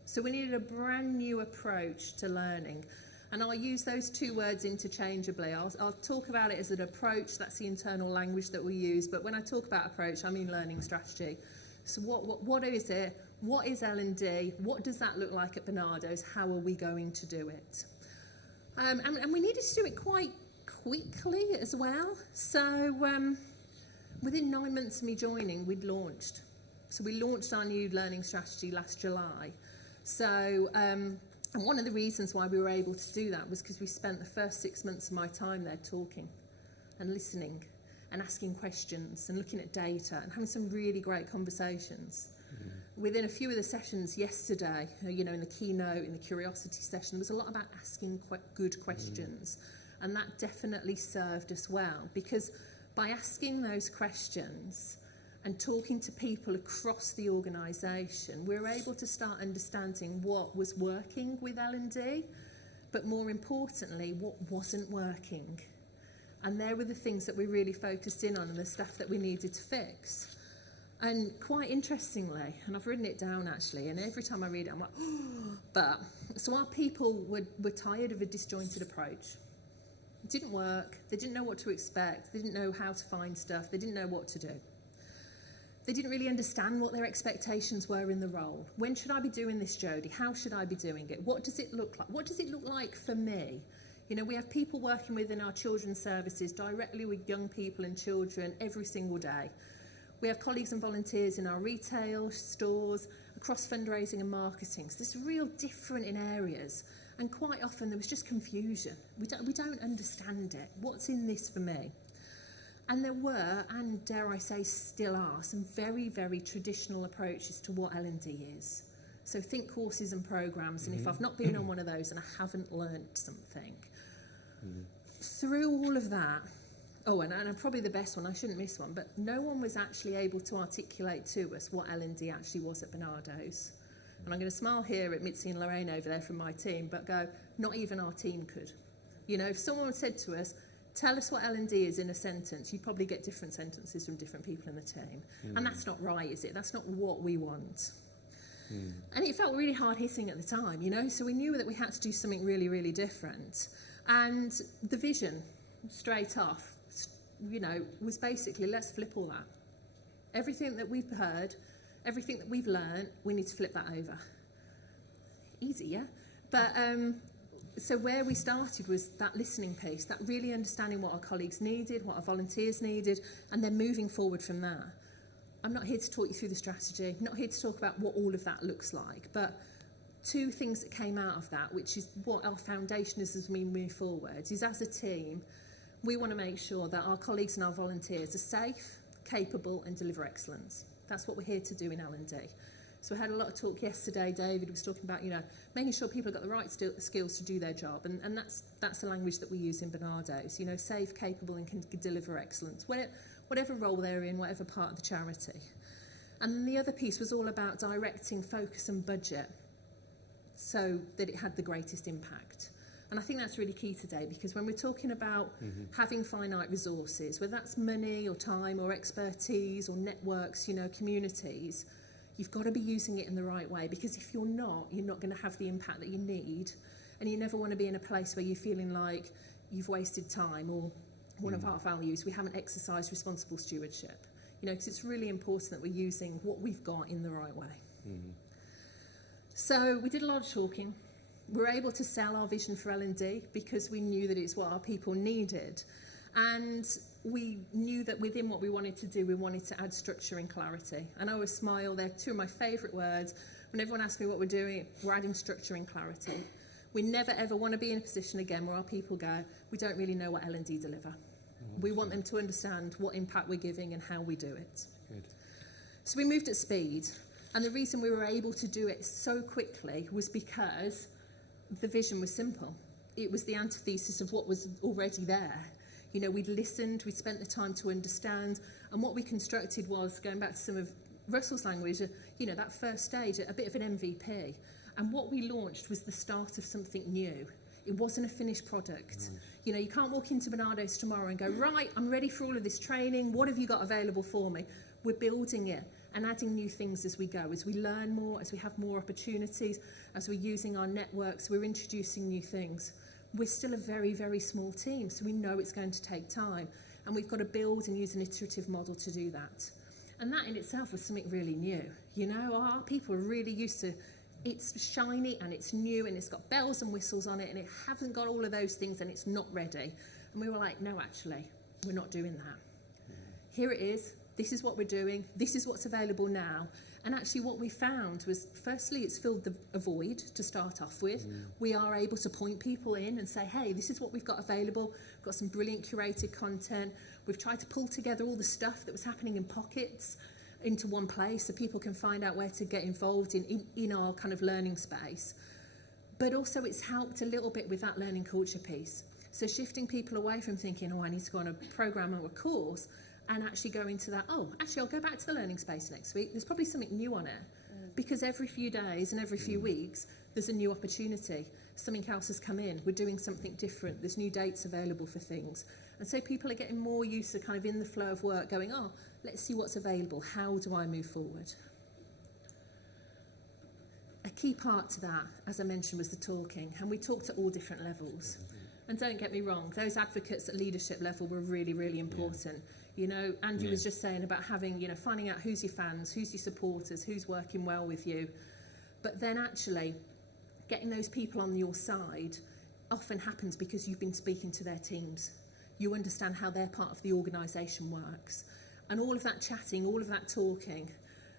So we needed a brand new approach to learning. And I'll use those two words interchangeably. I'll talk about it as an approach, that's the internal language that we use. But when I talk about approach, I mean learning strategy. So what is it? What is L&D? What does that look like at Bernardo's? How are we going to do it? And we needed to do it quite quickly as well. So within 9 months of me joining, we'd launched. So we launched our new learning strategy last July. So, and one of the reasons why we were able to do that was because we spent the first 6 months of my time there talking and listening and asking questions and looking at data and having some really great conversations. Mm-hmm. Within a few of the sessions yesterday, in the keynote, in the curiosity session, there was a lot about asking good questions. Mm-hmm. And that definitely served us well, because by asking those questions and talking to people across the organisation, we were able to start understanding what was working with L&D, but more importantly, what wasn't working. And there were the things that we really focused in on and the stuff that we needed to fix. And quite interestingly, and I've written it down actually, and every time I read it I'm like, oh, so our people were tired of a disjointed approach. It didn't work, they didn't know what to expect, they didn't know how to find stuff, they didn't know what to do. They didn't really understand what their expectations were in the role. When should I be doing this, Jodie? How should I be doing it? What does it look like? What does it look like for me? We have people working within our children's services directly with young people and children every single day. We have colleagues and volunteers in our retail stores, across fundraising and marketing. So it's real different in areas. And quite often there was just confusion. We don't understand it. What's in this for me? And there were, and dare I say still are, some very, very traditional approaches to what L&D is. So think courses and programmes, and if I've not been on one of those and I haven't learnt something. Through all of that, Oh, and probably the best one, I shouldn't miss one, but no one was actually able to articulate to us what L&D actually was at Bernardo's. And I'm going to smile here at Mitzi and Lorraine over there from my team, but go, not even our team could. You know, if someone said to us, tell us what L&D is in a sentence, you'd probably get different sentences from different people in the team. And that's not right, is it? That's not what we want. And it felt really hard hitting at the time, you know, so we knew that we had to do something really, really different. And the vision, straight off, you know, was basically, let's flip all that. Everything that we've heard, everything that we've learned, we need to flip that over. Easy, yeah? But so where we started was that listening piece, that really understanding what our colleagues needed, what our volunteers needed, and then moving forward from that. I'm not here to talk you through the strategy, not here to talk about what all of that looks like, but two things that came out of that, which is what our foundation is as we move forward, is as a team, we want to make sure that our colleagues and our volunteers are safe, capable, and deliver excellence. That's what we're here to do in L&D. So we had a lot of talk yesterday. David was talking about, you know, making sure people have got the right skills to do their job, and that's the language that we use in Bernardo's. You know, safe, capable, and can deliver excellence, whatever role they're in, whatever part of the charity. And then the other piece was all about directing focus and budget so that it had the greatest impact. And I think that's really key today, because when we're talking about having finite resources, whether that's money or time or expertise or networks, you know, communities, you've got to be using it in the right way, because if you're not going to have the impact that you need. And you never want to be in a place where you're feeling like you've wasted time, or one of our values, we haven't exercised responsible stewardship. You know, because it's really important that we're using what we've got in the right way. So we did a lot of talking. We were able to sell our vision for L&D because we knew that it's what our people needed. And we knew that within what we wanted to do, we wanted to add structure and clarity. And I always smile, they're two of my favourite words. When everyone asks me what we're doing, we're adding structure and clarity. We never ever want to be in a position again where our people go, we don't really know what L&D deliver. We want them to understand what impact we're giving and how we do it. Good. So we moved at speed. And the reason we were able to do it so quickly was because the vision was simple. It was the antithesis of what was already there. You know, we'd listened, we'd spent the time to understand, and what we constructed was, going back to some of Russell's language, you know, that first stage, a bit of an MVP. And what we launched was the start of something new. It wasn't a finished product. You know, you can't walk into Bernardo's tomorrow and go, right, I'm ready for all of this training. What have you got available for me? We're building it and adding new things as we go, as we learn more, as we have more opportunities, as we're using our networks, we're introducing new things. We're still a very, very small team, so we know it's going to take time. And we've got to build and use an iterative model to do that. And that in itself was something really new. You know, our people are really used to, it's shiny and it's new and it's got bells and whistles on it and it hasn't got all of those things and it's not ready. And we were like, no, actually, we're not doing that. Here it is. This is what we're doing. This is what's available now. And actually what we found was, firstly, it's filled a void to start off with. We are able to point people in and say, hey, this is what we've got available. We've got some brilliant curated content. We've tried to pull together all the stuff that was happening in pockets into one place so people can find out where to get involved in our kind of learning space. But also it's helped a little bit with that learning culture piece. So shifting people away from thinking, oh, I need to go on a programme or a course, and actually go into that, oh, actually, I'll go back to the learning space next week. There's probably something new on it. Because every few days and every few weeks, there's a new opportunity. Something else has come in. We're doing something different. There's new dates available for things. And so people are getting more used to kind of in the flow of work going, oh, let's see what's available. How do I move forward? A key part to that, as I mentioned, was the talking. And we talked at all different levels. And don't get me wrong, those advocates at leadership level were really, really important. You know, Andrew was just saying about having, you know, finding out who's your fans, who's your supporters, who's working well with you. But then actually getting those people on your side often happens because you've been speaking to their teams. You understand how their part of the organisation works. And all of that chatting, all of that talking,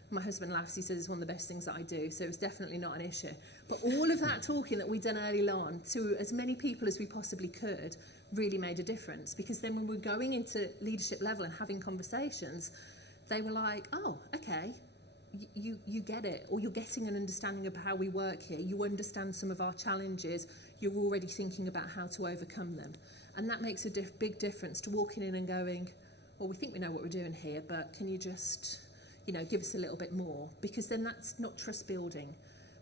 my husband laughs, he says it's one of the best things that I do, so it's definitely not an issue. But all of that talking that we'd done early on to as many people as we possibly could really made a difference, because then when we're going into leadership level and having conversations, they were like, oh, okay, you get it, or you're getting an understanding of how we work here, you understand some of our challenges, you're already thinking about how to overcome them. And that makes a big difference to walking in and going, well, we think we know what we're doing here, but can you just, give us a little bit more? Because then that's not trust building.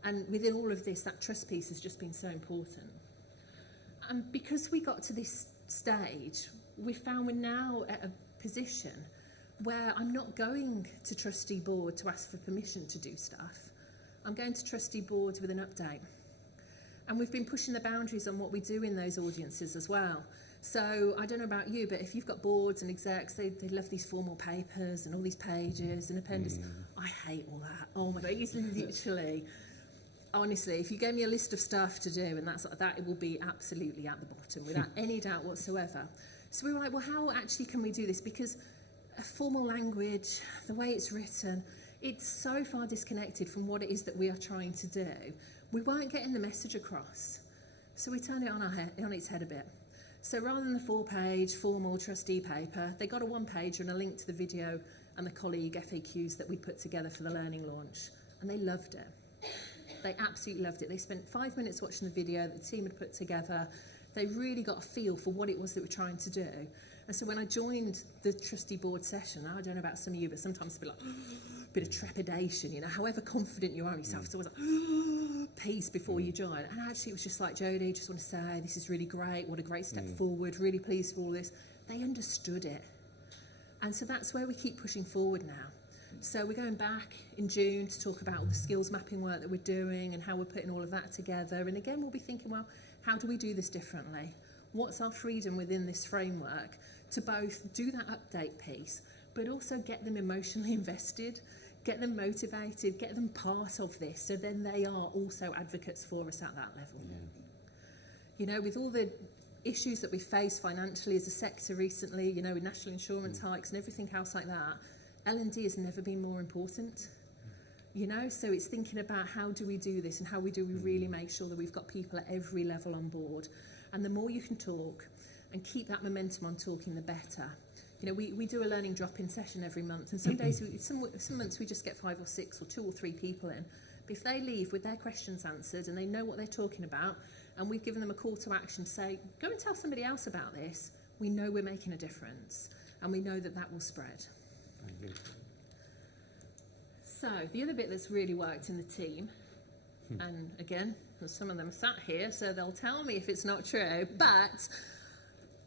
And within all of this, that trust piece has just been so important. And because we got to this stage, we found we're now at a position where I'm not going to trustee board to ask for permission to do stuff. I'm going to trustee boards with an update. And we've been pushing the boundaries on what we do in those audiences as well. So I don't know about you, but if you've got boards and execs, they love these formal papers and all these pages and appendices. I hate all that. Oh my God, it's literally, honestly, if you gave me a list of stuff to do and that, it will be absolutely at the bottom without any doubt whatsoever. So we were like, well, how actually can we do this? Because a formal language, the way it's written, it's so far disconnected from what it is that we are trying to do. We weren't getting the message across. So we turned it on its head a bit. So rather than the 4-page formal trustee paper, they got a 1-pager and a link to the video and the colleague FAQs that we put together for the learning launch. And they loved it. They absolutely loved it. They spent 5 minutes watching the video that the team had put together. They really got a feel for what it was that we're trying to do. And so when I joined the trustee board session, I don't know about some of you, but sometimes a bit of trepidation, however confident you are in yourself, it's always like, peace before you join. And actually it was just like, Jodie, just want to say, this is really great, what a great step forward, really pleased for all this. They understood it. And so that's where we keep pushing forward now. So we're going back in June to talk about all the skills mapping work that we're doing and how we're putting all of that together. And again, we'll be thinking, well, how do we do this differently? What's our freedom within this framework to both do that update piece, but also get them emotionally invested, get them motivated, get them part of this, so then they are also advocates for us at that level. Yeah. With all the issues that we face financially as a sector recently, with national insurance hikes and everything else like that, L&D has never been more important. So it's thinking about how do we do this and how do we really make sure that we've got people at every level on board. And the more you can talk and keep that momentum on talking, the better. We do a learning drop-in session every month, and some days, some months we just get 5 or 6 or 2 or 3 people in. But if they leave with their questions answered and they know what they're talking about, and we've given them a call to action, say, go and tell somebody else about this, we know we're making a difference, and we know that that will spread. Very good. So the other bit that's really worked in the team, and again, some of them sat here, so they'll tell me if it's not true, but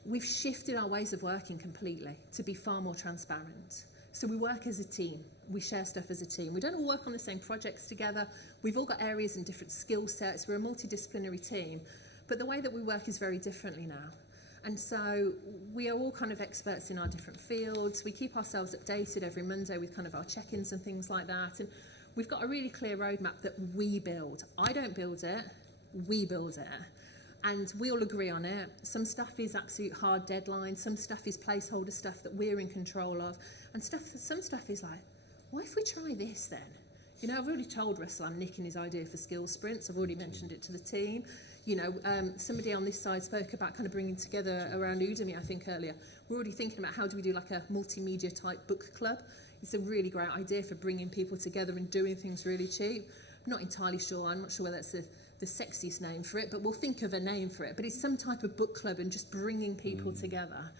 we've shifted our ways of working completely to be far more transparent. So we work as a team. We share stuff as a team. We don't all work on the same projects together. We've all got areas and different skill sets. We're a multidisciplinary team. But the way that we work is very differently now. And so we are all kind of experts in our different fields. We keep ourselves updated every Monday with kind of our check-ins and things like that. And we've got a really clear roadmap that we build. I don't build it. We build it. And we all agree on it. Some stuff is absolute hard deadlines. Some stuff is placeholder stuff that we're in control of. And some stuff is like, why if we try this then? I've already told Russell I'm nicking his idea for skills sprints. I've already mentioned it to the team. Somebody on this side spoke about kind of bringing together around Udemy, I think, earlier. We're already thinking about how do we do like a multimedia type book club. It's a really great idea for bringing people together and doing things really cheap. I'm not entirely sure. I'm not sure whether that's the sexiest name for it, but we'll think of a name for it. But it's some type of book club and just bringing people together.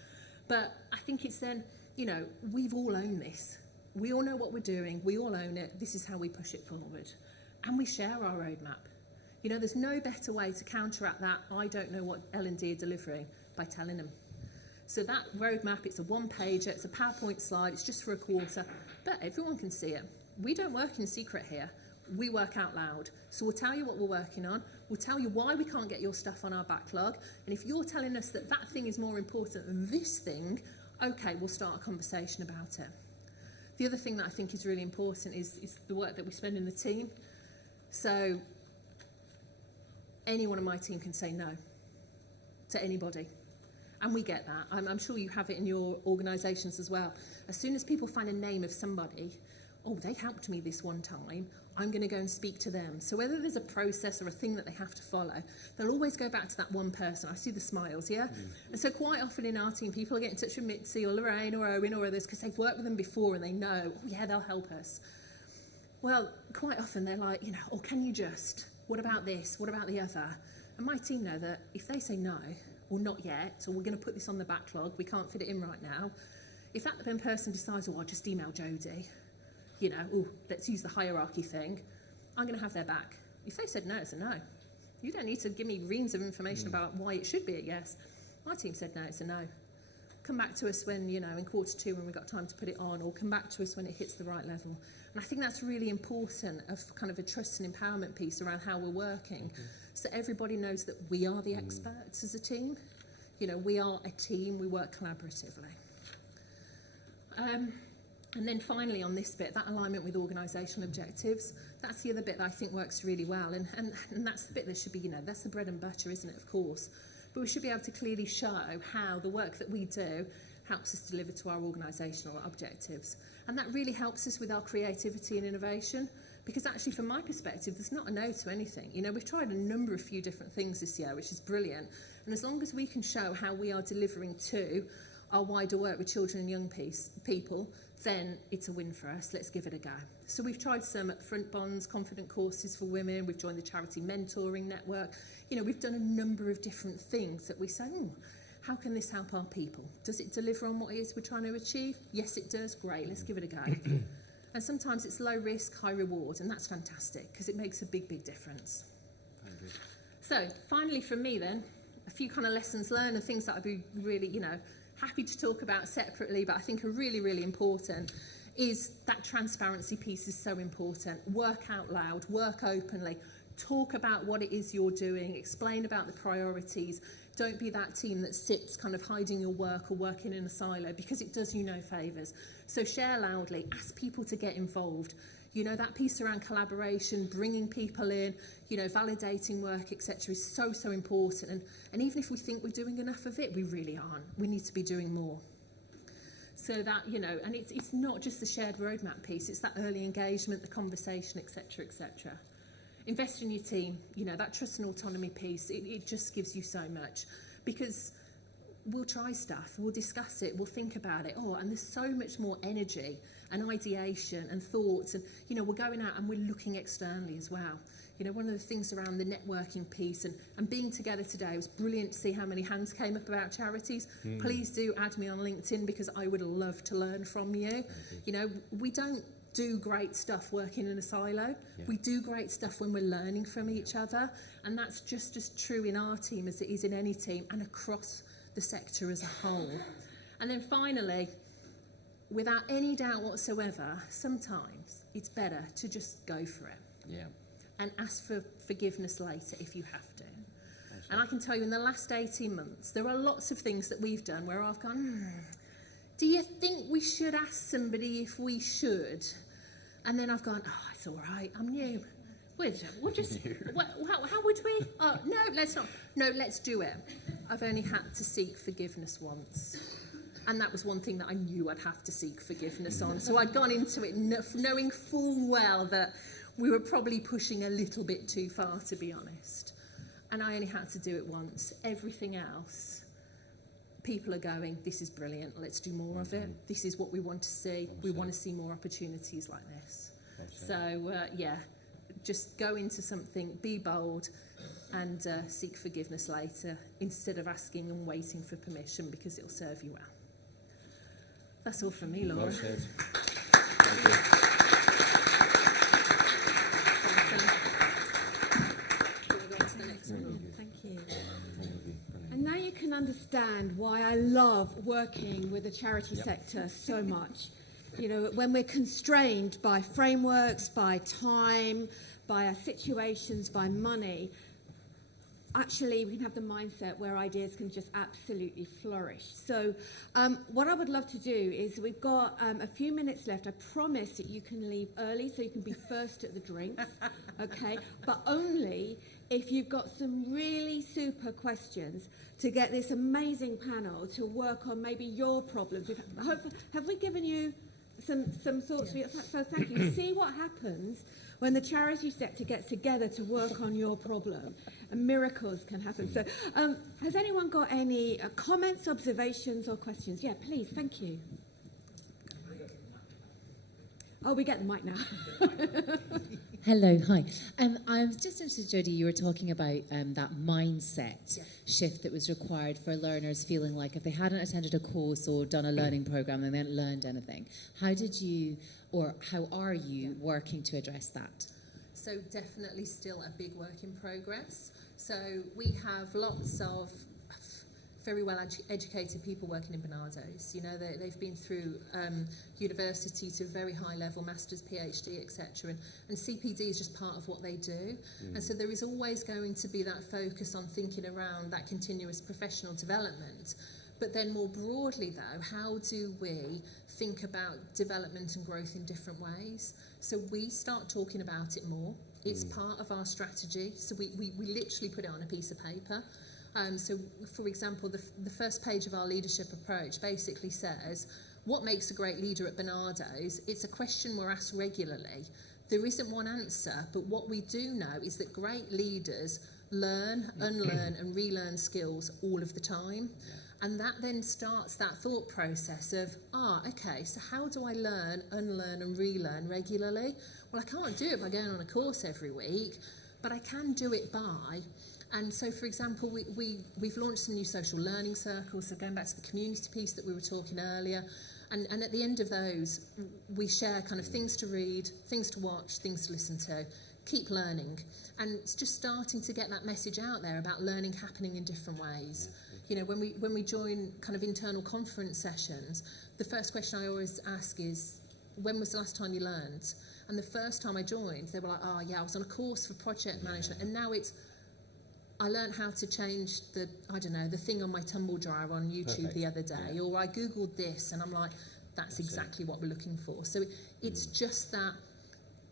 But I think it's then, we've all owned this. We all know what we're doing. We all own it. This is how we push it forward. And we share our roadmap. There's no better way to counteract that I don't know what L&D are delivering by telling them. So that roadmap, it's a 1-pager, it's a PowerPoint slide, it's just for a quarter, but everyone can see it. We don't work in secret here. We work out loud. So we'll tell you what we're working on. We'll tell you why we can't get your stuff on our backlog. And if you're telling us that that thing is more important than this thing, okay, we'll start a conversation about it. The other thing that I think is really important is the work that we spend in the team. So anyone on my team can say no to anybody. And we get that. I'm sure you have it in your organisations as well. As soon as people find a name of somebody, oh, they helped me this one time, I'm going to go and speak to them. So whether there's a process or a thing that they have to follow, they'll always go back to that one person. I see the smiles, yeah? And so quite often in our team, people get in touch with Mitzi or Lorraine or Owen or others because they've worked with them before and they know, oh, yeah, they'll help us. Well, quite often they're like, or can you just, what about this, what about the other? And my team know that if they say no, or not yet, or we're going to put this on the backlog, we can't fit it in right now. If that then person decides, oh, I'll just email Jodie, you know, oh, let's use the hierarchy thing, I'm going to have their back. If they said no, it's a no. You don't need to give me reams of information about why it should be a yes. My team said no, it's a no. Come back to us when, you know, in quarter two when we've got time to put it on, or come back to us when it hits the right level. And I think that's really important of kind of a trust and empowerment piece around how we're working. So everybody knows that we are the experts as a team. You know, we are a team, we work collaboratively. And then finally on this bit, that alignment with organisational objectives, that's the other bit that I think works really well. And that's the bit that should be, you know, that's the bread and butter, isn't it, of course. But we should be able to clearly show how the work that we do helps us deliver to our organisational objectives. And that really helps us with our creativity and innovation. Because actually, from my perspective, there's not a no to anything. You know, we've tried a few different things this year, which is brilliant. And as long as we can show how we are delivering to our wider work with children and young people, then it's a win for us. Let's give it a go. So we've tried some upfront bonds, confident courses for women. We've joined the charity mentoring network. You know, we've done a number of different things that we say, how can this help our people? Does it deliver on what it is we're trying to achieve? Yes, it does. Great. Let's give it a go. And sometimes it's low risk, high reward, and that's fantastic because it makes a big, big difference. So finally from me then, a few kind of lessons learned and things that I'd be really, you know, happy to talk about separately, but I think are really, really important, is that transparency piece is so important. Work out loud, work openly, talk about what it is you're doing, explain about the priorities. Don't be that team that sits kind of hiding your work or working in a silo, because it does you no favours. So share loudly, ask people to get involved. You know, that piece around collaboration, bringing people in, you know, validating work, etc. is so, so important. And even if we think we're doing enough of it, we really aren't. We need to be doing more. So that, you know, and it's not just the shared roadmap piece, it's that early engagement, the conversation, etc., etc. Invest in your team, you know, that trust and autonomy piece, it just gives you so much. Because we'll try stuff, we'll discuss it, we'll think about it. Oh, and there's so much more energy and ideation and thoughts. And, you know, we're going out and we're looking externally as well. You know, one of the things around the networking piece and being together today, it was brilliant to see how many hands came up about charities. Please do add me on LinkedIn because I would love to learn from you. You know, we don't do great stuff working in a silo. We do great stuff when we're learning from each other. And that's just as true in our team as it is in any team and across the sector as a whole. And then finally, without any doubt whatsoever, sometimes it's better to just go for it. Yeah. And ask for forgiveness later if you have to. And I can tell you in the last 18 months, there are lots of things that we've done where I've gone, do you think we should ask somebody if we should? And then I've gone, oh, it's all right, I'm new. We'll just, how would we? Oh, no, let's not. No, let's do it. I've only had to seek forgiveness once. And that was one thing that I knew I'd have to seek forgiveness on. So I'd gone into it knowing full well that we were probably pushing a little bit too far, to be honest. And I only had to do it once. Everything else, people are going, this is brilliant, let's do more of it. This is what we want to see. We want to see more opportunities like this. So, yeah, just go into something, be bold, and seek forgiveness later instead of asking and waiting for permission, because it'll serve you well. That's all from me, Laura. Well said. Thank you. Thank you. And now you can understand why I love working with the charity sector so much. You know, when we're constrained by frameworks, by time, by our situations, by money, actually we can have the mindset where ideas can just absolutely flourish. So what I would love to do is, we've got a few minutes left. I promise that you can leave early so you can be first at the drinks, okay? But only if you've got some really super questions to get this amazing panel to work on maybe your problems. Have we given you some thoughts? Yeah. So thank you. See what happens when the charity sector gets together to work on your problem, and miracles can happen. So has anyone got any comments, observations or questions? Yeah, please, thank you. Oh, we get the mic now. Hello, hi. I was just interested, Jodie, you were talking about that mindset shift that was required for learners feeling like if they hadn't attended a course or done a learning program, they hadn't learned anything. How did you, or how are you working to address that? So definitely still a big work in progress. So we have lots of very well educated people working in Barnardo's. You know, they've been through university to very high level, masters, PhD, etc. And CPD is just part of what they do. And so there is always going to be that focus on thinking around that continuous professional development. But then more broadly though, how do we think about development and growth in different ways? So we start talking about it more. It's part of our strategy. So we literally put it on a piece of paper. So, for example, the first page of our leadership approach basically says, what makes a great leader at Barnardo's? It's a question we're asked regularly. There isn't one answer, but what we do know is that great leaders learn, unlearn and relearn skills all of the time. And that then starts that thought process of, okay, so how do I learn, unlearn and relearn regularly? Well, I can't do it by going on a course every week, but I can do it by... And so, for example, we've launched some new social learning circles, so going back to the community piece that we were talking earlier, and at the end of those, we share kind of things to read, things to watch, things to listen to, keep learning. And it's just starting to get that message out there about learning happening in different ways. You know, when we join kind of internal conference sessions, the first question I always ask is, when was the last time you learned? And the first time I joined, they were like, I was on a course for project management, and now it's, I learned how to change the thing on my tumble dryer on YouTube the other day, or I Googled this, and I'm like, that's exactly what we're looking for. So it's just that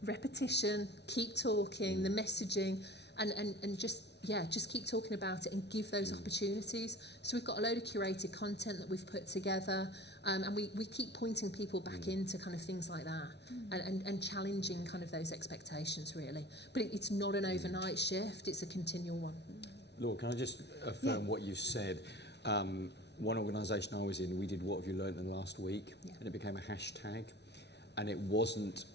repetition, keep talking, the messaging, and just keep talking about it and give those opportunities. So we've got a load of curated content that we've put together, and we keep pointing people back into kind of things like that, and challenging kind of those expectations really. But it's not an overnight shift, it's a continual one. Laura, can I just affirm what you've said? One organisation I was in, we did What Have You Learned in the Last Week, and it became a hashtag, and it wasn't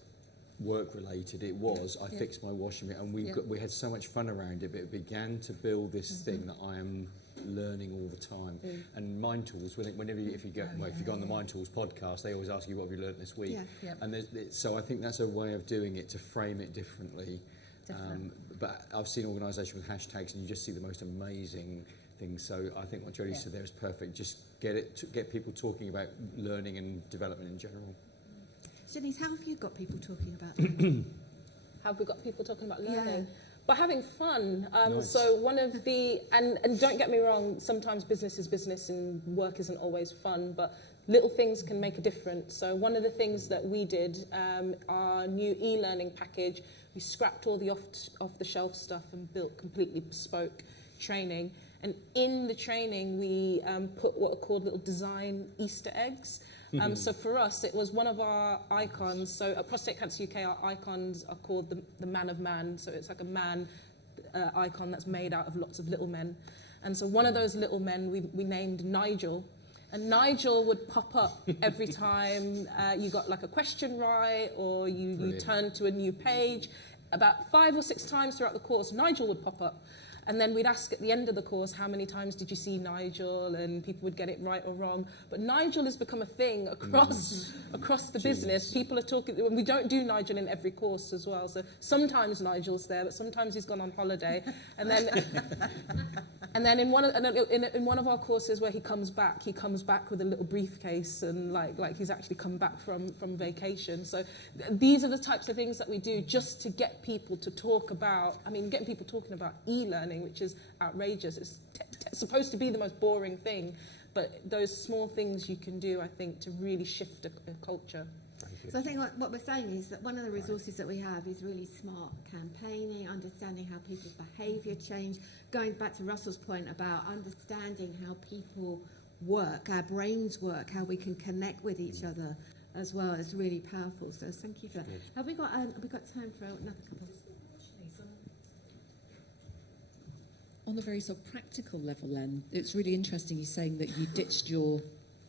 work related, it was I fixed my washing machine, and we had so much fun around it, but it began to build this thing that I am learning all the time. And Mind Tools, if you go on the Mind Tools podcast, they always ask you, what have you learned this week? And so I think that's a way of doing it, to frame it differently. But I've seen organisations with hashtags, and you just see the most amazing things. So I think what Jodie said there is perfect. Just get people talking about learning and development in general. Shanice, how have you got people talking about learning? Have we got people talking about learning? But having fun. Nice. So one of the, and don't get me wrong, sometimes business is business and work isn't always fun, but little things can make a difference. So one of the things that we did, our new e-learning package, we scrapped all the off-the-shelf stuff and built completely bespoke training. And in the training, we put what are called little design Easter eggs. So for us, it was one of our icons. So at Prostate Cancer UK, our icons are called the Man of Man. So it's like a man icon that's made out of lots of little men. And so one of those little men we named Nigel. And Nigel would pop up every time you got like a question right, or you turned to a new page. About 5 or 6 times throughout the course, Nigel would pop up. And then we'd ask at the end of the course, how many times did you see Nigel? And people would get it right or wrong. But Nigel has become a thing across the business. People are talking, we don't do Nigel in every course as well. So sometimes Nigel's there, but sometimes he's gone on holiday. And then in one of our courses where he comes back with a little briefcase and like he's actually come back from vacation. So these are the types of things that we do just to get people to talk about, getting people talking about e-learning, which is outrageous. It's supposed to be the most boring thing, but those small things you can do, I think, to really shift a culture. So I think what we're saying is that one of the resources that we have is really smart campaigning, understanding how people's behaviour change, going back to Russell's point about understanding how people work, our brains work, how we can connect with each other as well is really powerful. So thank you for that. Have we got time for another couple? On a very sort of practical level then, it's really interesting you saying that you ditched your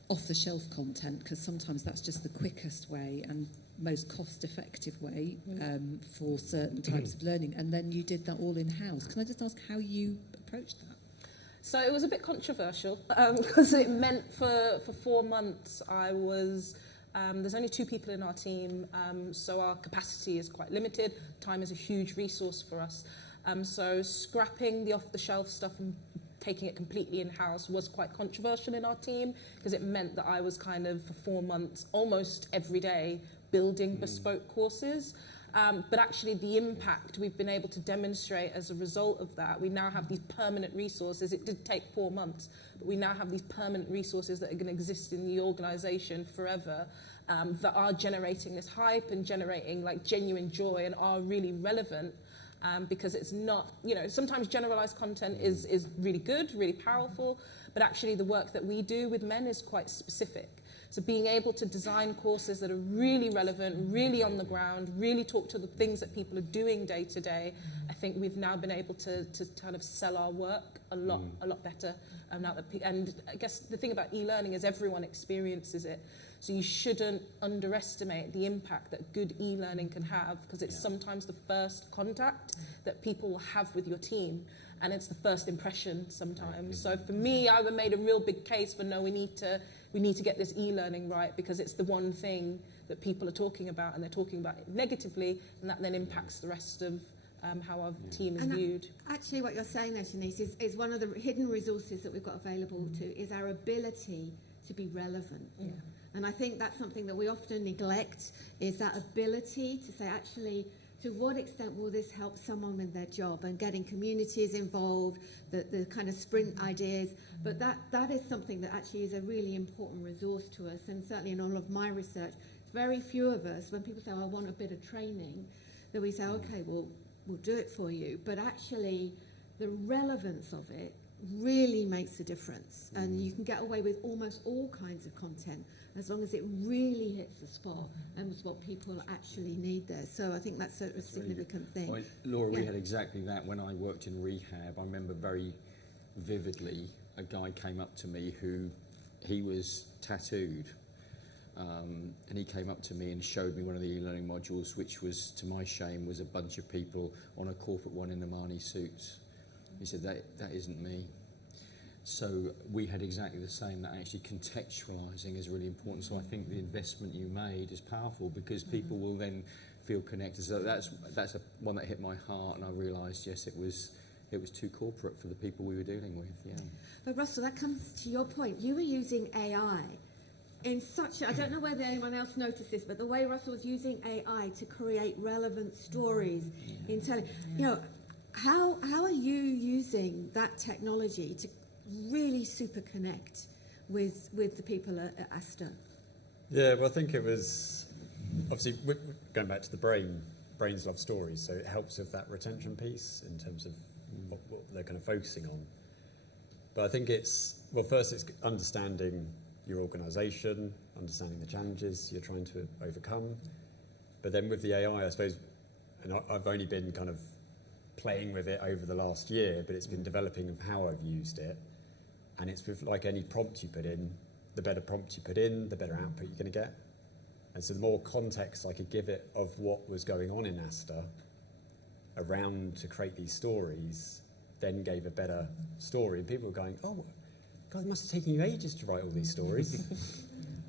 off-the-shelf content, because sometimes that's just the quickest way, and most cost-effective way for certain types of learning, and then you did that all in-house. Can I just ask how you approached that? So it was a bit controversial because it meant for 4 months I was, there's only 2 people in our team, so our capacity is quite limited. Time is a huge resource for us. So scrapping the off-the-shelf stuff and taking it completely in-house was quite controversial in our team because it meant that I was kind of, for 4 months, almost every day, building bespoke courses. But actually the impact we've been able to demonstrate as a result of that, we now have these permanent resources. It did take 4 months, but we now have these permanent resources that are going to exist in the organisation forever, that are generating this hype and generating like genuine joy and are really relevant. Because it's not, you know, sometimes generalized content is really good, really powerful, but actually the work that we do with men is quite specific. So being able to design courses that are really relevant, really on the ground, really talk to the things that people are doing day to day, I think we've now been able to kind of sell our work a lot better. Now that and I guess the thing about e-learning is everyone experiences it. So you shouldn't underestimate the impact that good e-learning can have, because it's sometimes the first contact that people will have with your team, and it's the first impression sometimes. So for me, I made a real big case for we need to get this e-learning right, because it's the one thing that people are talking about, and they're talking about it negatively, and that then impacts the rest of how our team is viewed. Actually, what you're saying there, Shanice, is one of the hidden resources that we've got available is our ability to be relevant. Yeah. And I think that's something that we often neglect, is that ability to say, actually, to what extent will this help someone with their job, and getting communities involved, the kind of sprint ideas. But that is something that actually is a really important resource to us. And certainly in all of my research, very few of us, when people say, oh, I want a bit of training, that we say, okay, well, we'll do it for you. But actually, the relevance of it really makes a difference. And you can get away with almost all kinds of content, as long as it really hits the spot and is what people actually need there. So I think that's a significant thing. Well, Laura, we had exactly that when I worked in rehab. I remember very vividly a guy came up to me he was tattooed. And he came up to me and showed me one of the e-learning modules, which was, to my shame, was a bunch of people on a corporate one in the Marnie suits. He said, that isn't me. So we had exactly the same, that actually contextualising is really important. So I think the investment you made is powerful, because people will then feel connected. So that's one that hit my heart, and I realised, yes, it was too corporate for the people we were dealing with, yeah. But Russell, that comes to your point. You were using AI in such I don't know whether anyone else noticed this, but the way Russell was using AI to create relevant stories in telling, you know, how are you using that technology to really super connect with the people at Astor? Yeah, well, I think it was, obviously, going back to the brains love stories, so it helps with that retention piece in terms of what they're kind of focusing on. But I think first it's understanding your organisation, understanding the challenges you're trying to overcome. But then with the AI, I suppose, and I've only been kind of playing with it over the last year, but it's been developing of how I've used it. And it's with, like any prompt you put in, the better prompt you put in, the better output you're going to get. And so the more context I could give it of what was going on in Astor around to create these stories, then gave a better story. And people were going, oh, God, it must have taken you ages to write all these stories.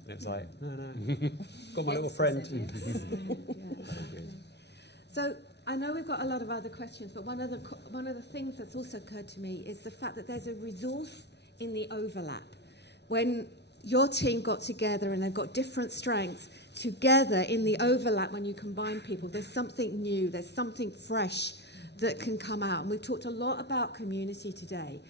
And it was like, no. Got my little friend. So I know we've got a lot of other questions, but one of the things that's also occurred to me is the fact that there's a resource in the overlap. When your team got together and they've got different strengths, together in the overlap, when you combine people, there's something new, there's something fresh that can come out. And we've talked a lot about community today.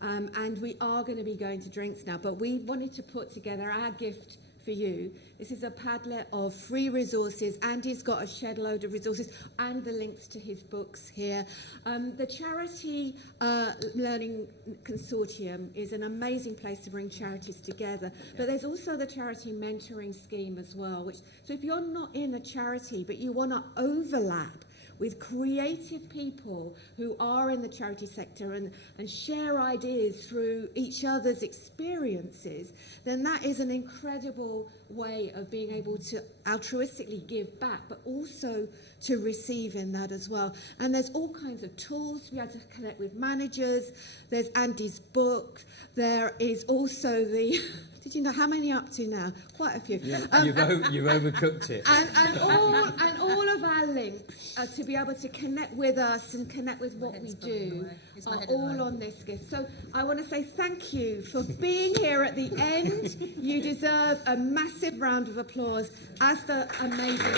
And we are going to be going to drinks now, but we wanted to put together our gift for you. This is a Padlet of free resources. Andy's got a shed load of resources and the links to his books here. The Charity Learning Consortium is an amazing place to bring charities together, but there's also the Charity Mentoring Scheme as well. So if you're not in a charity but you want to overlap with creative people who are in the charity sector and share ideas through each other's experiences, then that is an incredible way of being able to altruistically give back, but also to receive in that as well. And there's all kinds of tools to be able to connect with managers. There's Andy's book. There is also the... Did you know how many are up to now? Quite a few. You've overcooked it. And all of our links to be able to connect with us and connect with what we do are all on this gift. So I want to say thank you for being here at the end. You deserve a massive round of applause as the amazing...